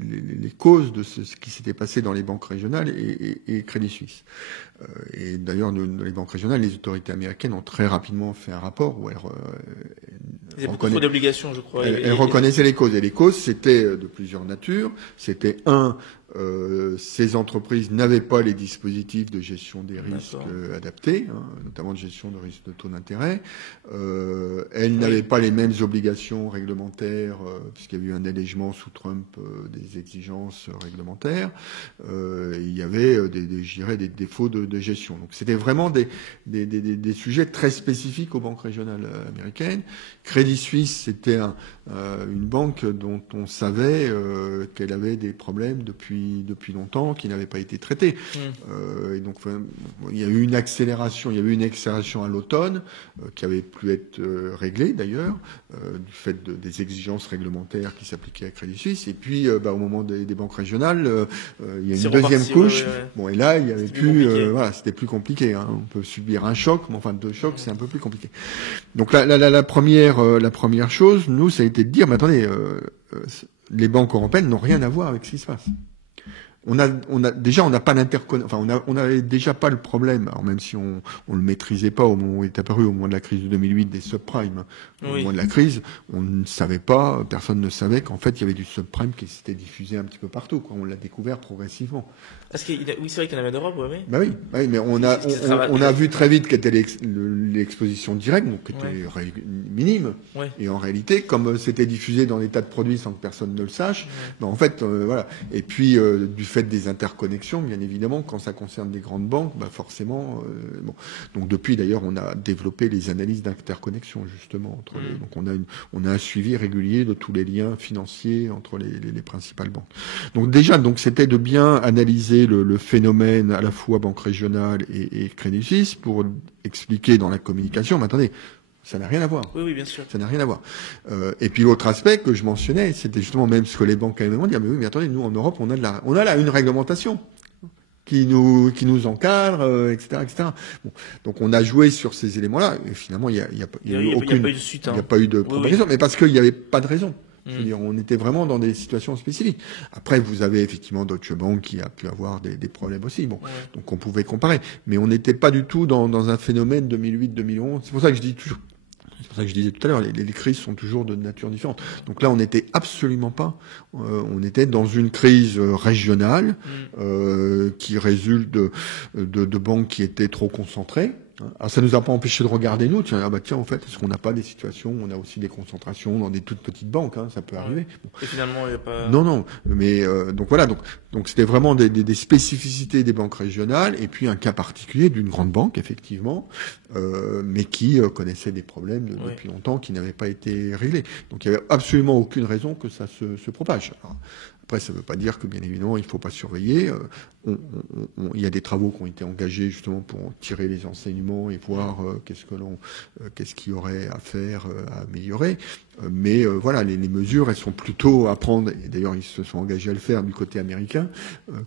les causes de ce qui s'était passé dans les banques régionales et Crédit Suisse. Et d'ailleurs, dans les banques régionales, les autorités américaines ont très rapidement fait un rapport où elles beaucoup trop d'obligations, je crois. Elles reconnaissaient les causes. Et les causes, c'était de plusieurs natures. C'était ces entreprises n'avaient pas les dispositifs de gestion des risques adaptés, notamment de gestion de risque de taux d'intérêt. Elles n'avaient pas les mêmes obligations réglementaires, puisqu'il y a eu un allègement sous Trump des exigences réglementaires. Il y avait je dirais, des défauts de gestion. Donc c'était vraiment des sujets très spécifiques aux banques régionales américaines. Crédit Suisse, c'était une banque dont on savait qu'elle avait des problèmes depuis longtemps, qui n'avaient pas été traités. Et donc il y a eu une accélération à l'automne qui avait pu être réglée d'ailleurs du fait des exigences réglementaires qui s'appliquaient à Crédit Suisse. Et puis au moment des banques régionales, il y a une deuxième couche. Bon, et là il y avait voilà, c'était plus compliqué. On peut subir un choc, mais enfin deux chocs, c'est un peu plus compliqué. Donc la première chose, nous, ça a été de dire, mais attendez, les banques européennes n'ont rien à voir avec ce qui se passe. On n'a pas l'interconnexion, enfin, on n'avait déjà pas le problème, alors même si on le maîtrisait pas au moment où il est apparu, au moment de la crise de 2008 des subprimes. Au moment de la crise, on ne savait pas, personne ne savait qu'en fait, il y avait du subprime qui s'était diffusé un petit peu partout, quoi. On l'a découvert progressivement. Oui, c'est vrai qu'il y en avait en Europe, oui. Bah oui, mais on a vu très vite qu'était l'exposition directe, donc qui était minime. Et en réalité, comme c'était diffusé dans des tas de produits sans que personne ne le sache, en fait, voilà. Et puis, du fait des interconnexions, bien évidemment, quand ça concerne des grandes banques, forcément, bon. Donc depuis, d'ailleurs, on a développé les analyses d'interconnexion, justement, entre donc on a un suivi régulier de tous les liens financiers entre les principales banques. Donc déjà, c'était de bien analyser le phénomène à la fois banque régionale et Crédit Suisse pour expliquer dans la communication, mais attendez, ça n'a rien à voir. Oui, bien sûr. Ça n'a rien à voir. Et puis l'autre aspect que je mentionnais, c'était justement même ce que les banques avaient dit, mais attendez, nous en Europe, on a là une réglementation qui nous encadre, etc. Bon, donc on a joué sur ces éléments-là, et finalement il y a pas eu de propagation, mais parce qu'il n'y avait pas de raison. Je veux dire, on était vraiment dans des situations spécifiques. Après, vous avez effectivement Deutsche Bank qui a pu avoir des problèmes aussi. Bon, donc on pouvait comparer, mais on n'était pas du tout dans un phénomène 2008-2011. C'est pour ça que je dis toujours. C'est pour ça que je disais tout à l'heure, les crises sont toujours de nature différente. Donc là, on n'était absolument pas. On était dans une crise régionale qui résulte de banques qui étaient trop concentrées. Alors ça nous a pas empêché de regarder nous, tiens, en fait, est-ce qu'on n'a pas des situations où on a aussi des concentrations dans des toutes petites banques, ça peut arriver. Bon. Et finalement, il n'y a pas... Non, mais donc voilà, donc c'était vraiment des spécificités des banques régionales, et puis un cas particulier d'une grande banque, effectivement, mais qui connaissait des problèmes depuis longtemps, qui n'avaient pas été réglés. Donc il n'y avait absolument aucune raison que ça se propage. Alors, après, ça ne veut pas dire que, bien évidemment, il ne faut pas surveiller. Il y a des travaux qui ont été engagés justement pour tirer les enseignements et voir qu'est-ce qu'il y aurait à faire, à améliorer. Mais voilà, les mesures, elles sont plutôt à prendre. Et d'ailleurs, ils se sont engagés à le faire du côté américain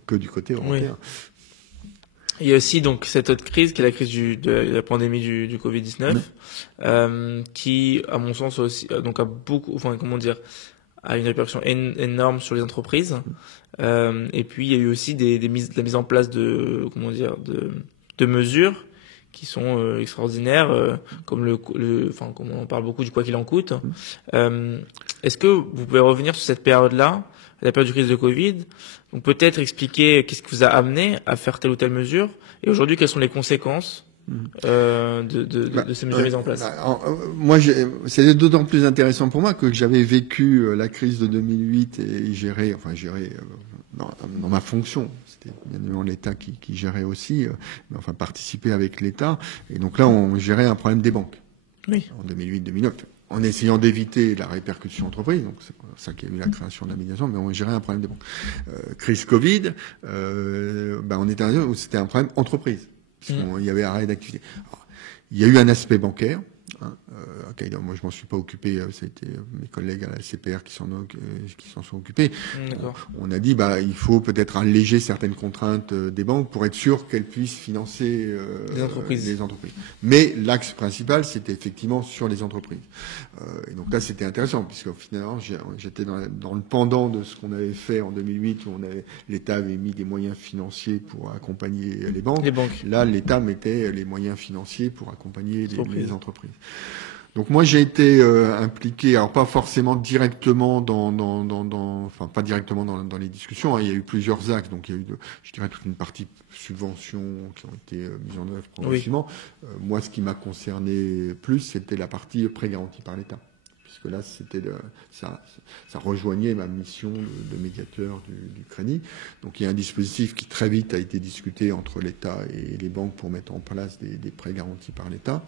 que du côté européen. Il y a aussi donc cette autre crise qui est la crise de la pandémie du Covid-19, qui, à mon sens, aussi donc a beaucoup, enfin comment dire, a une répercussion énorme sur les entreprises. Et puis il y a eu aussi de la mise en place de mesures qui sont extraordinaires, comme comme on parle beaucoup du quoi qu'il en coûte. Est-ce que vous pouvez revenir sur cette période-là, la période du crise de Covid, donc peut-être expliquer qu'est-ce qui vous a amené à faire telle ou telle mesure, et aujourd'hui quelles sont les conséquences de ces mesures mises en place. Moi, c'est d'autant plus intéressant pour moi que j'avais vécu la crise de 2008 et géré dans ma fonction. C'était bien évidemment l'État qui gérait aussi, participait avec l'État. Et donc là, on gérait un problème des banques. Oui. en 2008-2009, en essayant d'éviter la répercussion entreprise. Donc c'est pour ça qu'il y a eu la création de la médiation, mais on gérait un problème des banques. Crise Covid, on était où c'était un problème entreprise, parce qu'il y avait arrêt d'activité. Alors, il y a eu un aspect bancaire. Moi, je m'en suis pas occupé. Ça a été mes collègues à la CPR qui s'en sont occupés. On a dit, il faut peut-être alléger certaines contraintes des banques pour être sûr qu'elles puissent financer les entreprises. Mais l'axe principal, c'était effectivement sur les entreprises. Et donc là, c'était intéressant, puisque finalement, j'étais dans le pendant de ce qu'on avait fait en 2008, où l'État avait mis des moyens financiers pour accompagner les banques. Là, l'État mettait les moyens financiers pour accompagner les entreprises. Donc moi j'ai été impliqué, alors pas forcément directement pas directement dans les discussions. Il y a eu plusieurs axes, donc il y a eu, je dirais, toute une partie subventions qui ont été mises en œuvre progressivement. Moi, ce qui m'a concerné plus, c'était la partie prêt garanti par l'État, puisque là ça rejoignait ma mission de médiateur du crédit. Donc il y a un dispositif qui très vite a été discuté entre l'État et les banques pour mettre en place des prêts garantis par l'État.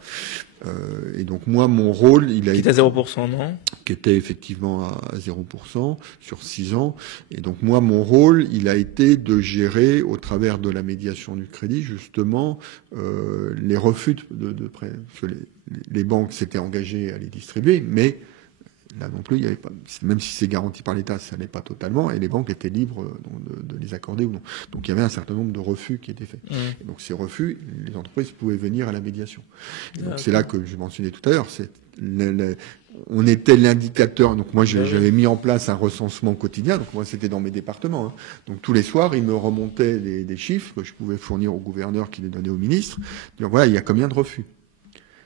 Et donc moi, mon rôle, il a été... Qui était à 0%, non ? Qui était effectivement à 0% sur 6 ans. Et donc moi, mon rôle, il a été de gérer, au travers de la médiation du crédit, justement, les refus de prêts. Parce que les banques s'étaient engagées à les distribuer, mais là non plus, il y avait pas, même si c'est garanti par l'État, ça n'est pas totalement, et les banques étaient libres de les accorder ou non. Donc il y avait un certain nombre de refus qui étaient faits. Et donc ces refus, les entreprises pouvaient venir à la médiation. Et donc c'est là que je mentionnais tout à l'heure, on était l'indicateur. Donc moi j'avais mis en place un recensement quotidien. Donc moi c'était dans mes départements. Donc tous les soirs il me remontait des chiffres que je pouvais fournir au gouverneur qui les donnait au ministre. Dire voilà, il y a combien de refus.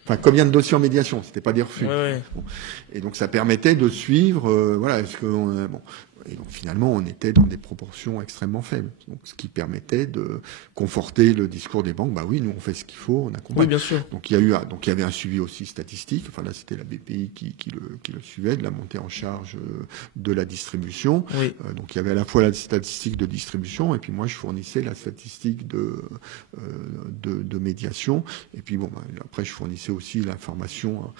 Enfin, combien de dossiers en médiation, c'était pas des refus. Bon. Et donc ça permettait de suivre, est-ce que et donc finalement on était dans des proportions extrêmement faibles. Donc ce qui permettait de conforter le discours des banques. Oui, nous on fait ce qu'il faut, on accompagne. Oui, bien sûr. Donc il y avait un suivi aussi statistique. Enfin là c'était la BPI qui le suivait, de la montée en charge de la distribution. Oui. Donc il y avait à la fois la statistique de distribution et puis moi je fournissais la statistique de médiation. Et puis après je fournissais aussi l'information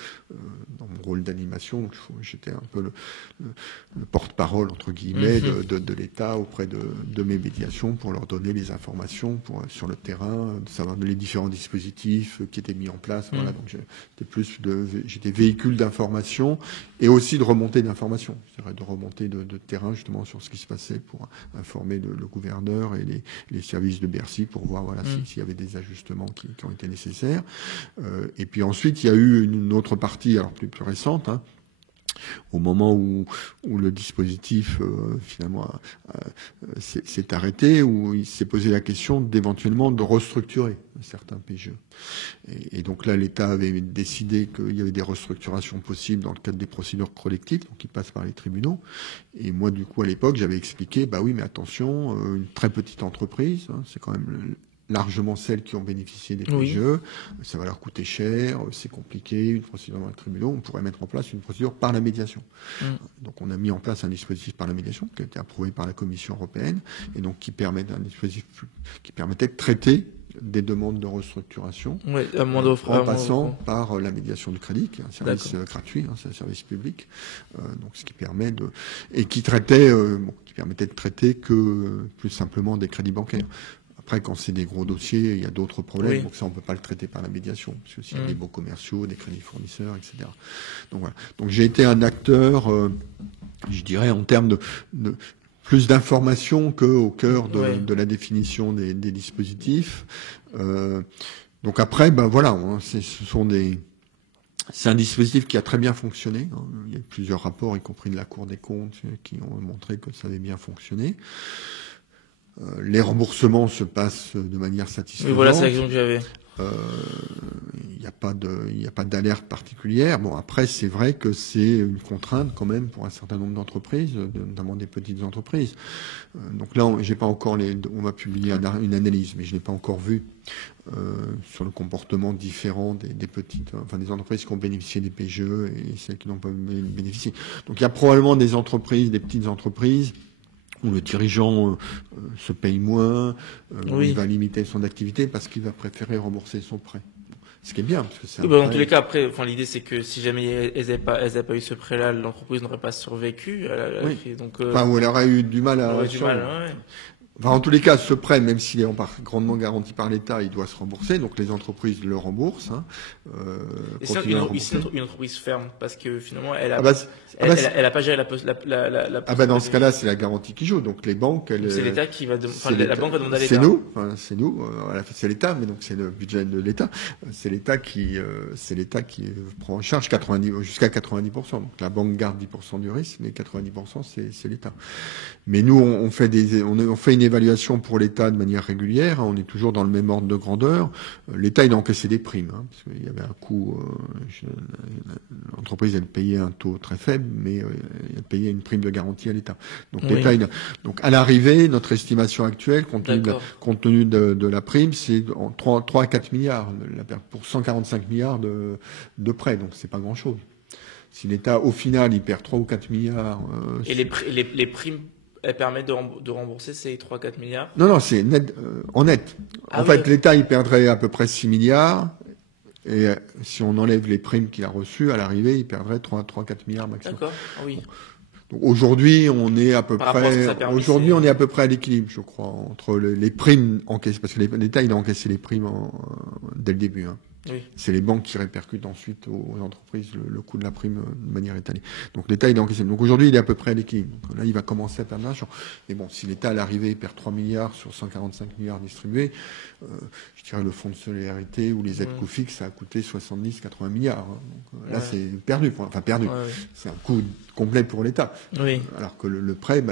dans mon rôle d'animation. Donc j'étais un peu le porte-parole entre guillemets de l'État auprès de mes médiations pour leur donner les informations sur le terrain, de savoir les différents dispositifs qui étaient mis en place. Voilà, donc j'étais véhicule d'information et aussi de remontée d'informations, c'est-à-dire de remontée de terrain justement sur ce qui se passait pour informer le gouverneur et les services de Bercy pour voir s'il y avait des ajustements qui ont été nécessaires. Et puis ensuite il y a eu une autre partie alors plus récente. Au moment où le dispositif finalement s'est arrêté, où il s'est posé la question d'éventuellement de restructurer certains PGE. Et donc là, l'État avait décidé qu'il y avait des restructurations possibles dans le cadre des procédures collectives, donc qui passent par les tribunaux. Et moi, du coup, à l'époque, j'avais expliqué, oui, mais attention, une très petite entreprise, c'est quand même largement celles qui ont bénéficié des PGE, ça va leur coûter cher, c'est compliqué, une procédure dans les tribunaux, on pourrait mettre en place une procédure par la médiation. Donc on a mis en place un dispositif par la médiation qui a été approuvé par la Commission européenne et donc qui permettait de traiter des demandes de restructuration en passant par la médiation du crédit, qui est un service gratuit, c'est un service public, donc ce qui permet qui permettait de traiter que plus simplement des crédits bancaires. Après, quand c'est des gros dossiers, il y a d'autres problèmes, donc ça, on peut pas le traiter par la médiation, parce que s'il y a des baux commerciaux, des crédits fournisseurs, etc. Donc voilà. Donc j'ai été un acteur, je dirais, en termes de plus d'informations qu'au cœur de la définition des dispositifs. Donc après, c'est un dispositif qui a très bien fonctionné. Il y a eu plusieurs rapports, y compris de la Cour des comptes, qui ont montré que ça avait bien fonctionné. Les remboursements se passent de manière satisfaisante. Oui, voilà, c'est la question que j'avais. Il n'y a pas d'alerte particulière. Bon, après, c'est vrai que c'est une contrainte quand même pour un certain nombre d'entreprises, notamment des petites entreprises. Donc là, j'ai pas encore on va publier une analyse, mais je n'ai pas encore vu sur le comportement différent des petites, des entreprises qui ont bénéficié des PGE et celles qui n'ont pas bénéficié. Donc il y a probablement des petites entreprises où le dirigeant se paye moins, où il va limiter son activité parce qu'il va préférer rembourser son prêt. Ce qui est bien, parce que c'est Oui, dans tous les cas, après, enfin, l'idée c'est que si jamais elles n'avaient pas eu ce prêt-là, l'entreprise n'aurait pas survécu à la oui. crise. Donc, Enfin, où elle aurait eu du mal elle à aurait du mal, survivre. ouais. Enfin, en tous les cas, ce prêt, même s'il est grandement garanti par l'État, il doit se rembourser. Donc les entreprises le remboursent. Et c'est continuent à rembourser. une entreprise ferme, parce que finalement, elle a, Ah bah, elle a pas géré ah bah dans ce cas-là, c'est la garantie qui joue. Donc les banques, c'est l'État qui va c'est la banque va demander à l'État. c'est nous, c'est l'État, mais donc c'est le budget de l'État. C'est l'État qui prend en charge jusqu'à 90%. Donc la banque garde 10% du risque, mais 90% c'est l'État. Mais nous, on fait une évaluation pour l'État de manière régulière. On est toujours dans le même ordre de grandeur. L'État, il a encaissé des primes, hein, parce qu'il y avait un coût. L'entreprise, elle payait un taux très faible, mais elle payait une prime de garantie à l'État. Donc Oui. l'État, donc à l'arrivée, notre estimation actuelle, compte tenu de la prime, c'est 3 à 4 milliards la perte pour 145 milliards de prêts. Donc c'est pas grand-chose. Si l'État, au final, il perd 3 ou 4 milliards. Et les primes, elles permettent de rembourser ces 3-4 milliards? Non, c'est net, en net. Ah en fait, l'État, il perdrait à peu près 6 milliards. Et si on enlève les primes qu'il a reçues, à l'arrivée, il perdrait 3-4 milliards maximum. D'accord, ah oui. Donc aujourd'hui, on est à peu près, permis, on est à peu près à l'équilibre, je crois, entre les primes encaissées, parce que l'État, il a encaissé les primes dès le début, hein. Oui. C'est les banques qui répercutent ensuite aux entreprises le coût de la prime de manière étalée. Donc l'État, il est encaissé. Donc aujourd'hui, il est à peu près à l'équilibre. Donc là, il va commencer à perdre de l'argent. Mais bon, si l'État, à l'arrivée, perd 3 milliards sur 145 milliards distribués, je dirais le fonds de solidarité ou les aides coûts fixes, ça a coûté 70-80 milliards. Hein. Donc là, c'est perdu. Enfin, perdu. Ouais. C'est un coût complet pour l'État. Oui. Alors que le prêt,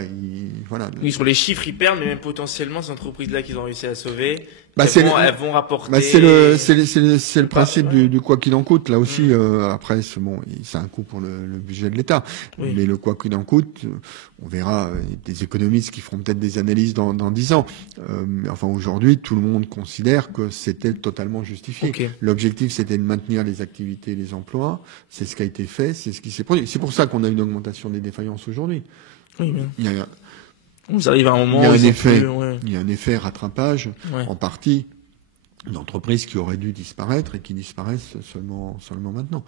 voilà. Oui, sur les chiffres, ils perdent, mais même potentiellement, ces entreprises-là qu'ils ont réussi à sauver, elles vont rapporter. C'est le principe du quoi qu'il en coûte. Là aussi, après, c'est un coût pour le budget de l'État. Oui. Mais le quoi qu'il en coûte, on verra des économistes qui feront peut-être des analyses dans 10 ans. Mais enfin, aujourd'hui, tout le monde considère que c'était totalement justifié. Okay. L'objectif, c'était de maintenir les activités et les emplois. C'est ce qui a été fait, c'est ce qui s'est produit. C'est pour ça qu'on a une augmentation des défaillances aujourd'hui. Oui, bien. Vous arrivez à un moment où il y a un effet rattrapage, en partie, d'entreprises qui auraient dû disparaître et qui disparaissent seulement maintenant.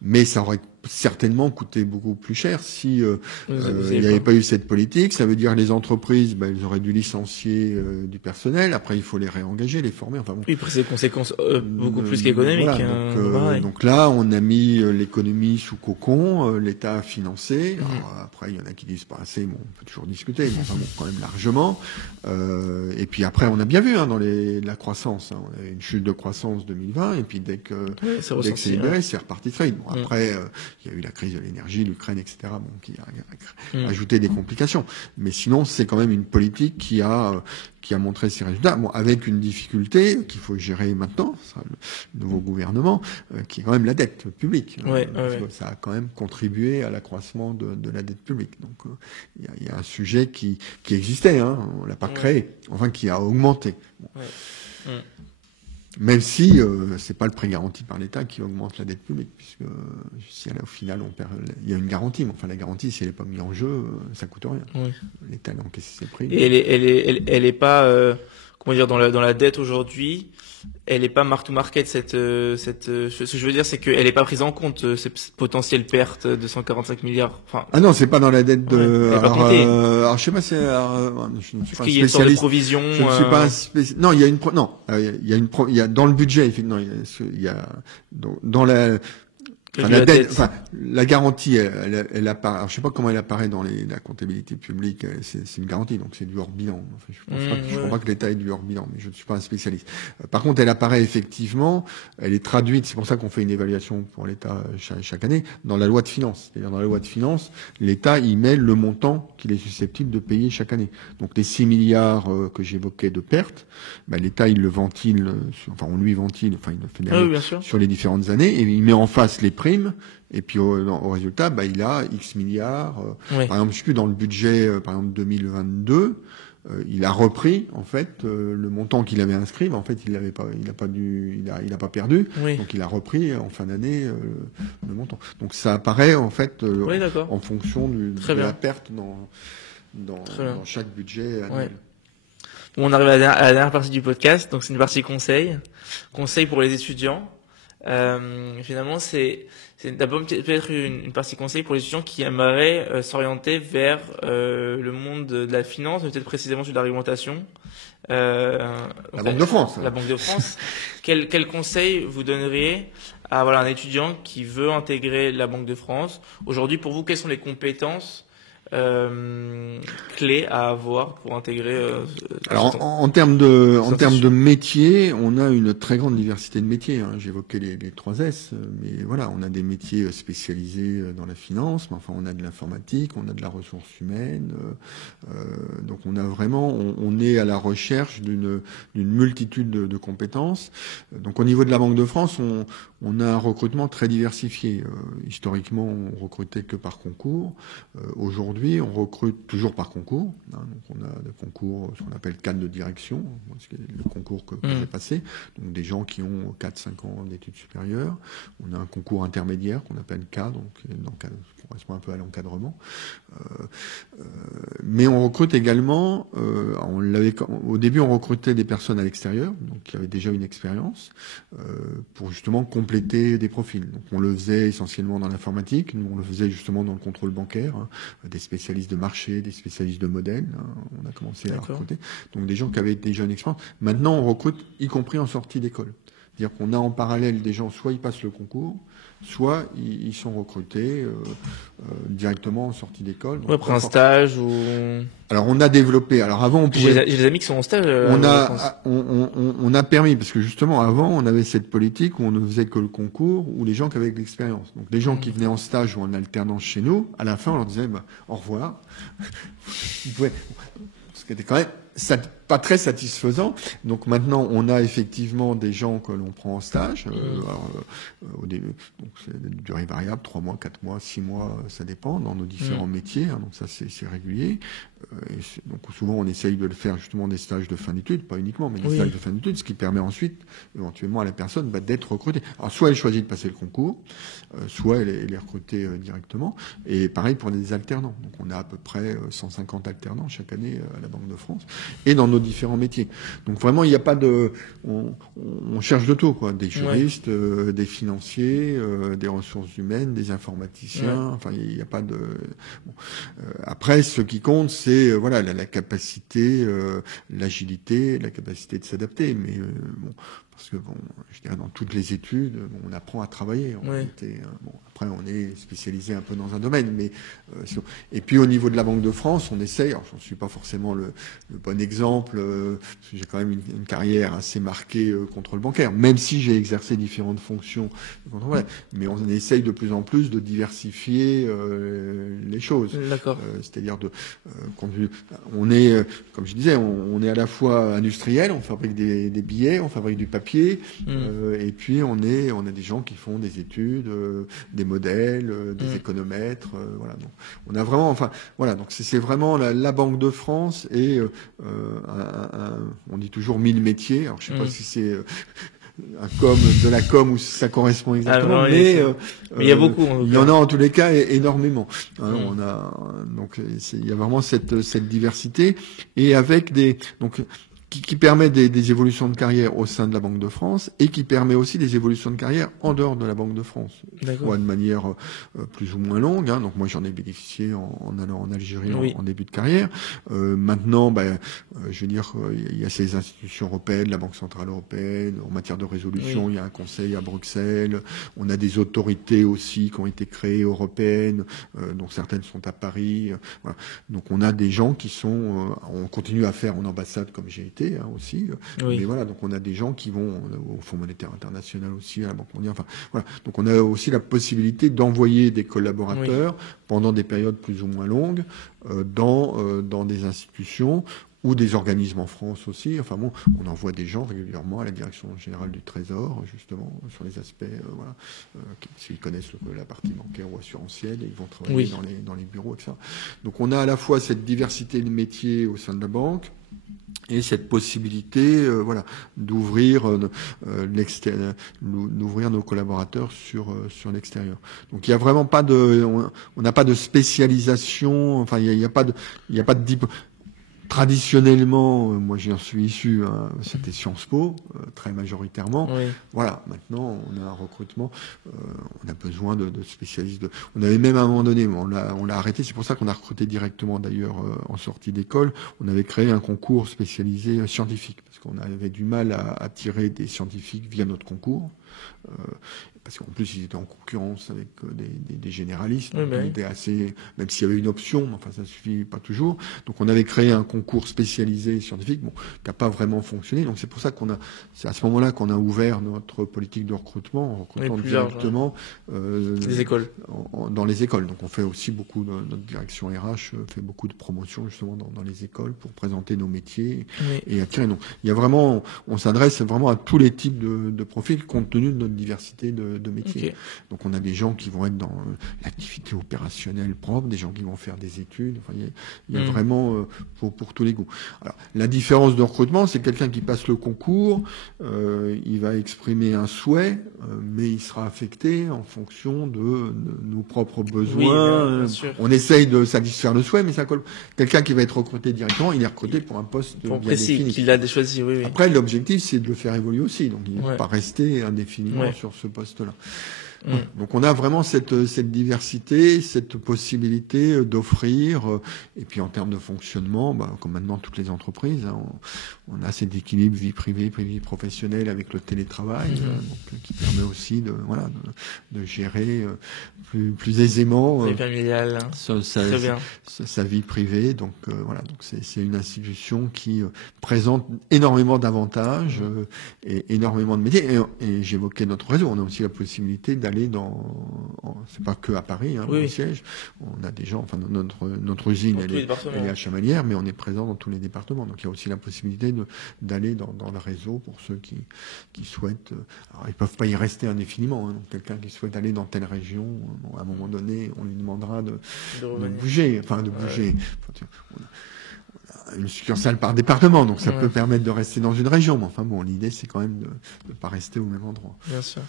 Mais ça aurait certainement coûté beaucoup plus cher si il n'y avait pas eu cette politique. Ça veut dire les entreprises, elles auraient dû licencier du personnel. Après, il faut les réengager, les former. Enfin bon. Oui, pour ces conséquences beaucoup plus qu'économiques. Voilà, donc là, on a mis l'économie sous cocon. L'État a financé. Alors, après, il y en a qui disent pas assez. Bon, on peut toujours discuter, mais enfin bon, quand même largement. Et puis après, on a bien vu dans la croissance. Hein, on avait une chute de croissance 2020, et puis dès que c'est libéré, c'est reparti très vite. Bon, après. Il y a eu la crise de l'énergie, l'Ukraine, etc., qui a ajouté des complications. Mais sinon, c'est quand même une politique qui a montré ses résultats. Bon, avec une difficulté qu'il faut gérer maintenant, ça sera le nouveau gouvernement, qui est quand même la dette publique. Ça a quand même contribué à l'accroissement de la dette publique. Donc, il y a un sujet qui existait, hein, on l'a pas créé, enfin, qui a augmenté. Bon. Même si c'est pas le prêt garanti par l'État qui augmente la dette publique, puisque si au final on perd, il y a une garantie, mais enfin la garantie, si elle n'est pas mise en jeu, ça coûte rien. Oui. L'État a encaissé ses prix. Et elle est pas comment dire dans la dette aujourd'hui. Elle est pas mark to market ce que je veux dire, c'est qu'elle est pas prise en compte cette potentielle perte de 145 milliards. Enfin. Ah non, c'est pas dans la dette de. Alors je sais pas, je ne suis pas un spécialiste. Il y a une sorte de provision. Je ne suis pas un spécialiste. Non, il y a dans le budget, effectivement, il y a dans la. Enfin, la garantie, elle apparaît. Alors, je sais pas comment elle apparaît dans la comptabilité publique. C'est une garantie, donc c'est du hors bilan. Enfin, je pense pas que l'État ait du hors bilan, mais je ne suis pas un spécialiste. Par contre, elle apparaît effectivement. Elle est traduite. C'est pour ça qu'on fait une évaluation pour l'État chaque année dans la loi de finances. C'est-à-dire dans la loi de finances, l'État y met le montant qu'il est susceptible de payer chaque année. Donc les 6 milliards que j'évoquais de pertes, l'État il le ventile. Enfin, on lui ventile. Enfin, il le fait sur les différentes années et il met en face les prix. Et puis au résultat, il a X milliards. Par exemple, je sais plus dans le budget, par exemple 2022, il a repris en fait le montant qu'il avait inscrit, mais en fait il a pas perdu. Donc il a repris en fin d'année le montant. Donc ça apparaît en fait en fonction de la perte dans chaque budget annuel. Bon, on arrive à la dernière partie du podcast, donc c'est une partie conseil pour les étudiants. Finalement, c'est d'abord peut-être une partie conseil pour les étudiants qui aimeraient s'orienter vers le monde de la finance, peut-être précisément sur l'argumentation. La Banque de France. La Banque de France. Quel conseil vous donneriez à un étudiant qui veut intégrer la Banque de France? Aujourd'hui, pour vous, quelles sont les compétences clés à avoir pour intégrer Alors en termes de métiers, on a une très grande diversité de métiers. J'évoquais les 3 S, mais voilà, on a des métiers spécialisés dans la finance, mais enfin on a de l'informatique, on a de la ressource humaine, donc on a vraiment, on est à la recherche d'une multitude de compétences. Donc au niveau de la Banque de France, on a un recrutement très diversifié. Historiquement, on recrutait que par concours. Aujourd'hui, on recrute toujours par concours. Donc on a des concours, ce qu'on appelle cadre de direction, c'est le concours que j'ai passé. Donc des gens qui ont 4-5 ans d'études supérieures. On a un concours intermédiaire qu'on appelle cadre, donc ça correspond un peu à l'encadrement. Mais on recrute également, au début on recrutait des personnes à l'extérieur, donc qui avaient déjà une expérience, pour justement compléter des profils. Donc on le faisait essentiellement dans l'informatique, nous on le faisait justement dans le contrôle bancaire, des spécialistes de marché, des spécialistes de modèles, on a commencé à recruter. Donc des gens qui avaient déjà une expérience. Maintenant on recrute y compris en sortie d'école. C'est-à-dire qu'on a en parallèle des gens, soit ils passent le concours, soit ils sont recrutés directement en sortie d'école. Ouais, après un stage ou... Alors on a développé. Alors avant on pouvait... J'ai des amis qui sont en stage. On a permis, parce que justement avant on avait cette politique où on ne faisait que le concours ou les gens qui avaient de l'expérience. Donc les gens qui venaient en stage ou en alternance chez nous, à la fin on leur disait au revoir. Vous pouvez... Ce qui était quand même pas très satisfaisant. Donc maintenant, on a effectivement des gens que l'on prend en stage. Au début, donc c'est une durée variable, 3 mois, 4 mois, 6 mois, ça dépend, dans nos différents métiers. Donc ça, c'est régulier. Donc souvent, on essaye de le faire justement des stages de fin d'études, pas uniquement, mais des stages de fin d'études, ce qui permet ensuite, éventuellement, à la personne d'être recrutée. Alors soit elle choisit de passer le concours, soit elle est recrutée directement. Et pareil pour des alternants. Donc on a à peu près 150 alternants chaque année à la Banque de France et dans nos différents métiers. Donc vraiment, il n'y a pas de... On cherche de tout, quoi. Des juristes, des financiers, des ressources humaines, des informaticiens. Enfin, il n'y a pas de... Bon. Après, ce qui compte, c'est voilà la capacité, l'agilité, la capacité de s'adapter. Mais bon, parce que bon, je dirais dans toutes les études, on apprend à travailler. En réalité, bon, après, on est spécialisé un peu dans un domaine, mais et puis au niveau de la Banque de France, on essaye. Alors, j'en suis pas forcément le bon exemple, parce que j'ai quand même une carrière assez marquée contrôle bancaire, même si j'ai exercé différentes fonctions. Mais on essaye de plus en plus de diversifier les choses. D'accord. C'est-à-dire on est, comme je disais, on est à la fois industriel, on fabrique des billets, on fabrique du papier, et puis on a des gens qui font des études, des modèles, des économètres, voilà. Donc, on a vraiment, enfin, voilà. Donc c'est vraiment la Banque de France et on dit toujours 1000 métiers. Alors je sais pas si c'est de la com où ça correspond exactement, mais il y a beaucoup. Il y en a en tous les cas énormément. On a donc il y a vraiment cette diversité et avec qui permet des évolutions de carrière au sein de la Banque de France et qui permet aussi des évolutions de carrière en dehors de la Banque de France, soit de manière plus ou moins longue. Donc moi j'en ai bénéficié en allant en Algérie en début de carrière. Maintenant, je veux dire, il y a ces institutions européennes, la Banque centrale européenne, en matière de résolution, il y a un conseil à Bruxelles. On a des autorités aussi qui ont été créées européennes, dont certaines sont à Paris. Voilà. Donc on a des gens qui sont, on continue à faire en ambassade comme j'ai été aussi, mais voilà, donc on a des gens qui vont au Fonds monétaire international aussi, à la Banque mondiale, enfin voilà, donc on a aussi la possibilité d'envoyer des collaborateurs pendant des périodes plus ou moins longues dans des institutions ou des organismes en France aussi. Enfin bon, on envoie des gens régulièrement à la Direction générale du Trésor, justement, sur les aspects, s'ils connaissent la partie bancaire ou assurantielle, et ils vont travailler dans les bureaux, etc. Donc on a à la fois cette diversité de métiers au sein de la banque, et cette possibilité, d'ouvrir d'ouvrir nos collaborateurs sur l'extérieur. Donc il y a vraiment pas on n'a pas de spécialisation. Enfin il y a pas de Traditionnellement, moi j'en suis issu, hein, c'était Sciences Po, très majoritairement. Oui. Voilà, maintenant on a un recrutement, on a besoin de spécialistes. On avait même à un moment donné, on l'a arrêté, c'est pour ça qu'on a recruté directement d'ailleurs en sortie d'école. On avait créé un concours spécialisé scientifique, parce qu'on avait du mal à attirer des scientifiques via notre concours. Parce qu'en plus ils étaient en concurrence avec des généralistes, Oui, donc on était assez, même s'il y avait une option, mais enfin ça suffit pas toujours. Donc on avait créé un concours spécialisé scientifique, bon, qui n'a pas vraiment fonctionné. Donc c'est pour ça c'est à ce moment-là qu'on a ouvert notre politique de recrutement, en recrutant directement les écoles. dans les écoles. Donc on fait aussi beaucoup, notre direction RH fait beaucoup de promotions justement dans les écoles pour présenter nos métiers et attirer. Donc il y a vraiment, on s'adresse vraiment à tous les types de profils compte tenu de notre diversité de métiers. Okay. Donc on a des gens qui vont être dans l'activité opérationnelle propre, des gens qui vont faire des études. Enfin, il y a vraiment pour tous les goûts. Alors la différence de recrutement, c'est quelqu'un qui passe le concours, il va exprimer un souhait, mais il sera affecté en fonction de nos propres besoins. Oui, on essaye de satisfaire le souhait, mais ça colle. Quelqu'un qui va être recruté directement, il est recruté pour un poste bien défini. Qu'il a choisi. Oui. Après, l'objectif, c'est de le faire évoluer aussi. Donc il ne va pas rester indéfiniment sur ce poste-là. Donc on a vraiment cette diversité, cette possibilité d'offrir, et puis en termes de fonctionnement, comme maintenant toutes les entreprises, hein, on a cet équilibre vie privée, vie professionnelle avec le télétravail, donc, qui permet aussi de gérer plus aisément sa vie privée. Donc voilà, donc c'est une institution qui présente énormément d'avantages et énormément de métiers. Et j'évoquais notre réseau, on a aussi la possibilité d'aller c'est pas que à Paris, hein, au siège. On a des gens, enfin notre usine, elle est à Chamalières, mais on est présent dans tous les départements. Donc il y a aussi la possibilité d'aller dans le réseau pour ceux qui souhaitent. Alors ils peuvent pas y rester indéfiniment. Hein, donc quelqu'un qui souhaite aller dans telle région, à un moment donné, on lui demandera de bouger, enfin de bouger. On a une succursale par département, donc ça peut permettre de rester dans une région. Mais enfin bon, l'idée c'est quand même de ne pas rester au même endroit. Bien sûr.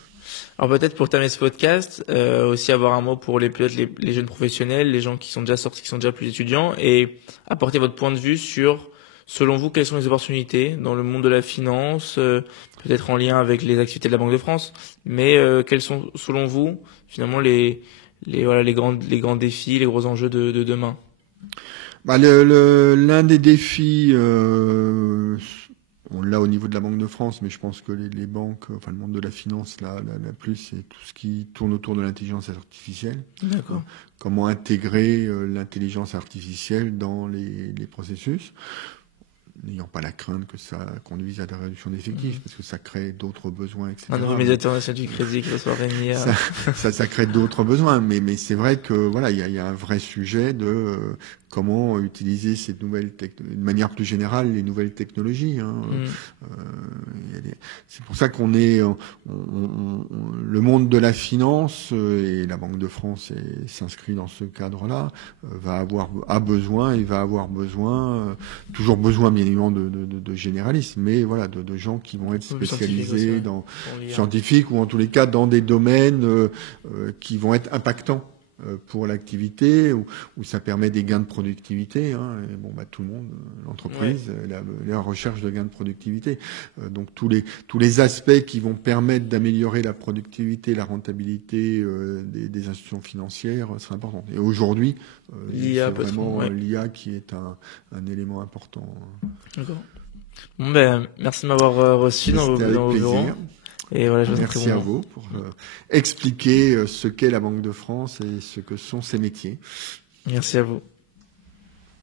Alors peut-être pour terminer ce podcast, aussi avoir un mot pour peut-être les jeunes professionnels, les gens qui sont déjà sortis, qui sont déjà plus étudiants, et apporter votre point de vue sur, selon vous, quelles sont les opportunités dans le monde de la finance, peut-être en lien avec les activités de la Banque de France, mais quels sont, selon vous, finalement les grands défis, les gros enjeux de demain? L'un des défis, on l'a au niveau de la Banque de France, mais je pense que les banques, enfin le monde de la finance, la plus, c'est tout ce qui tourne autour de l'intelligence artificielle. D'accord. Comment intégrer l'intelligence artificielle dans les processus, n'ayant pas la crainte que ça conduise à des réductions d'effectifs, parce que ça crée d'autres besoins, etc. Un nouveau médiateur national du crédit qui va se réunir. Ça crée d'autres besoins, mais c'est vrai que voilà, il y a un vrai sujet de comment utiliser ces nouvelles de manière plus générale les nouvelles technologies. Hein. C'est pour ça qu'on est le monde de la finance et la Banque de France s'inscrit dans ce cadre-là, va avoir besoin toujours besoin bien évidemment de généralistes, mais voilà de gens qui vont être spécialisés dans scientifiques ou en tous les cas dans des domaines qui vont être impactants pour l'activité, où ça permet des gains de productivité. Hein, et tout le monde, l'entreprise, la recherche de gains de productivité. Donc tous les aspects qui vont permettre d'améliorer la productivité, la rentabilité des institutions financières seraient importants. Et aujourd'hui, c'est vraiment l'IA qui est un élément important. D'accord. Bon, merci de m'avoir reçu dans vos bureaux. Et voilà, merci à vous pour expliquer ce qu'est la Banque de France et ce que sont ses métiers. Merci à vous.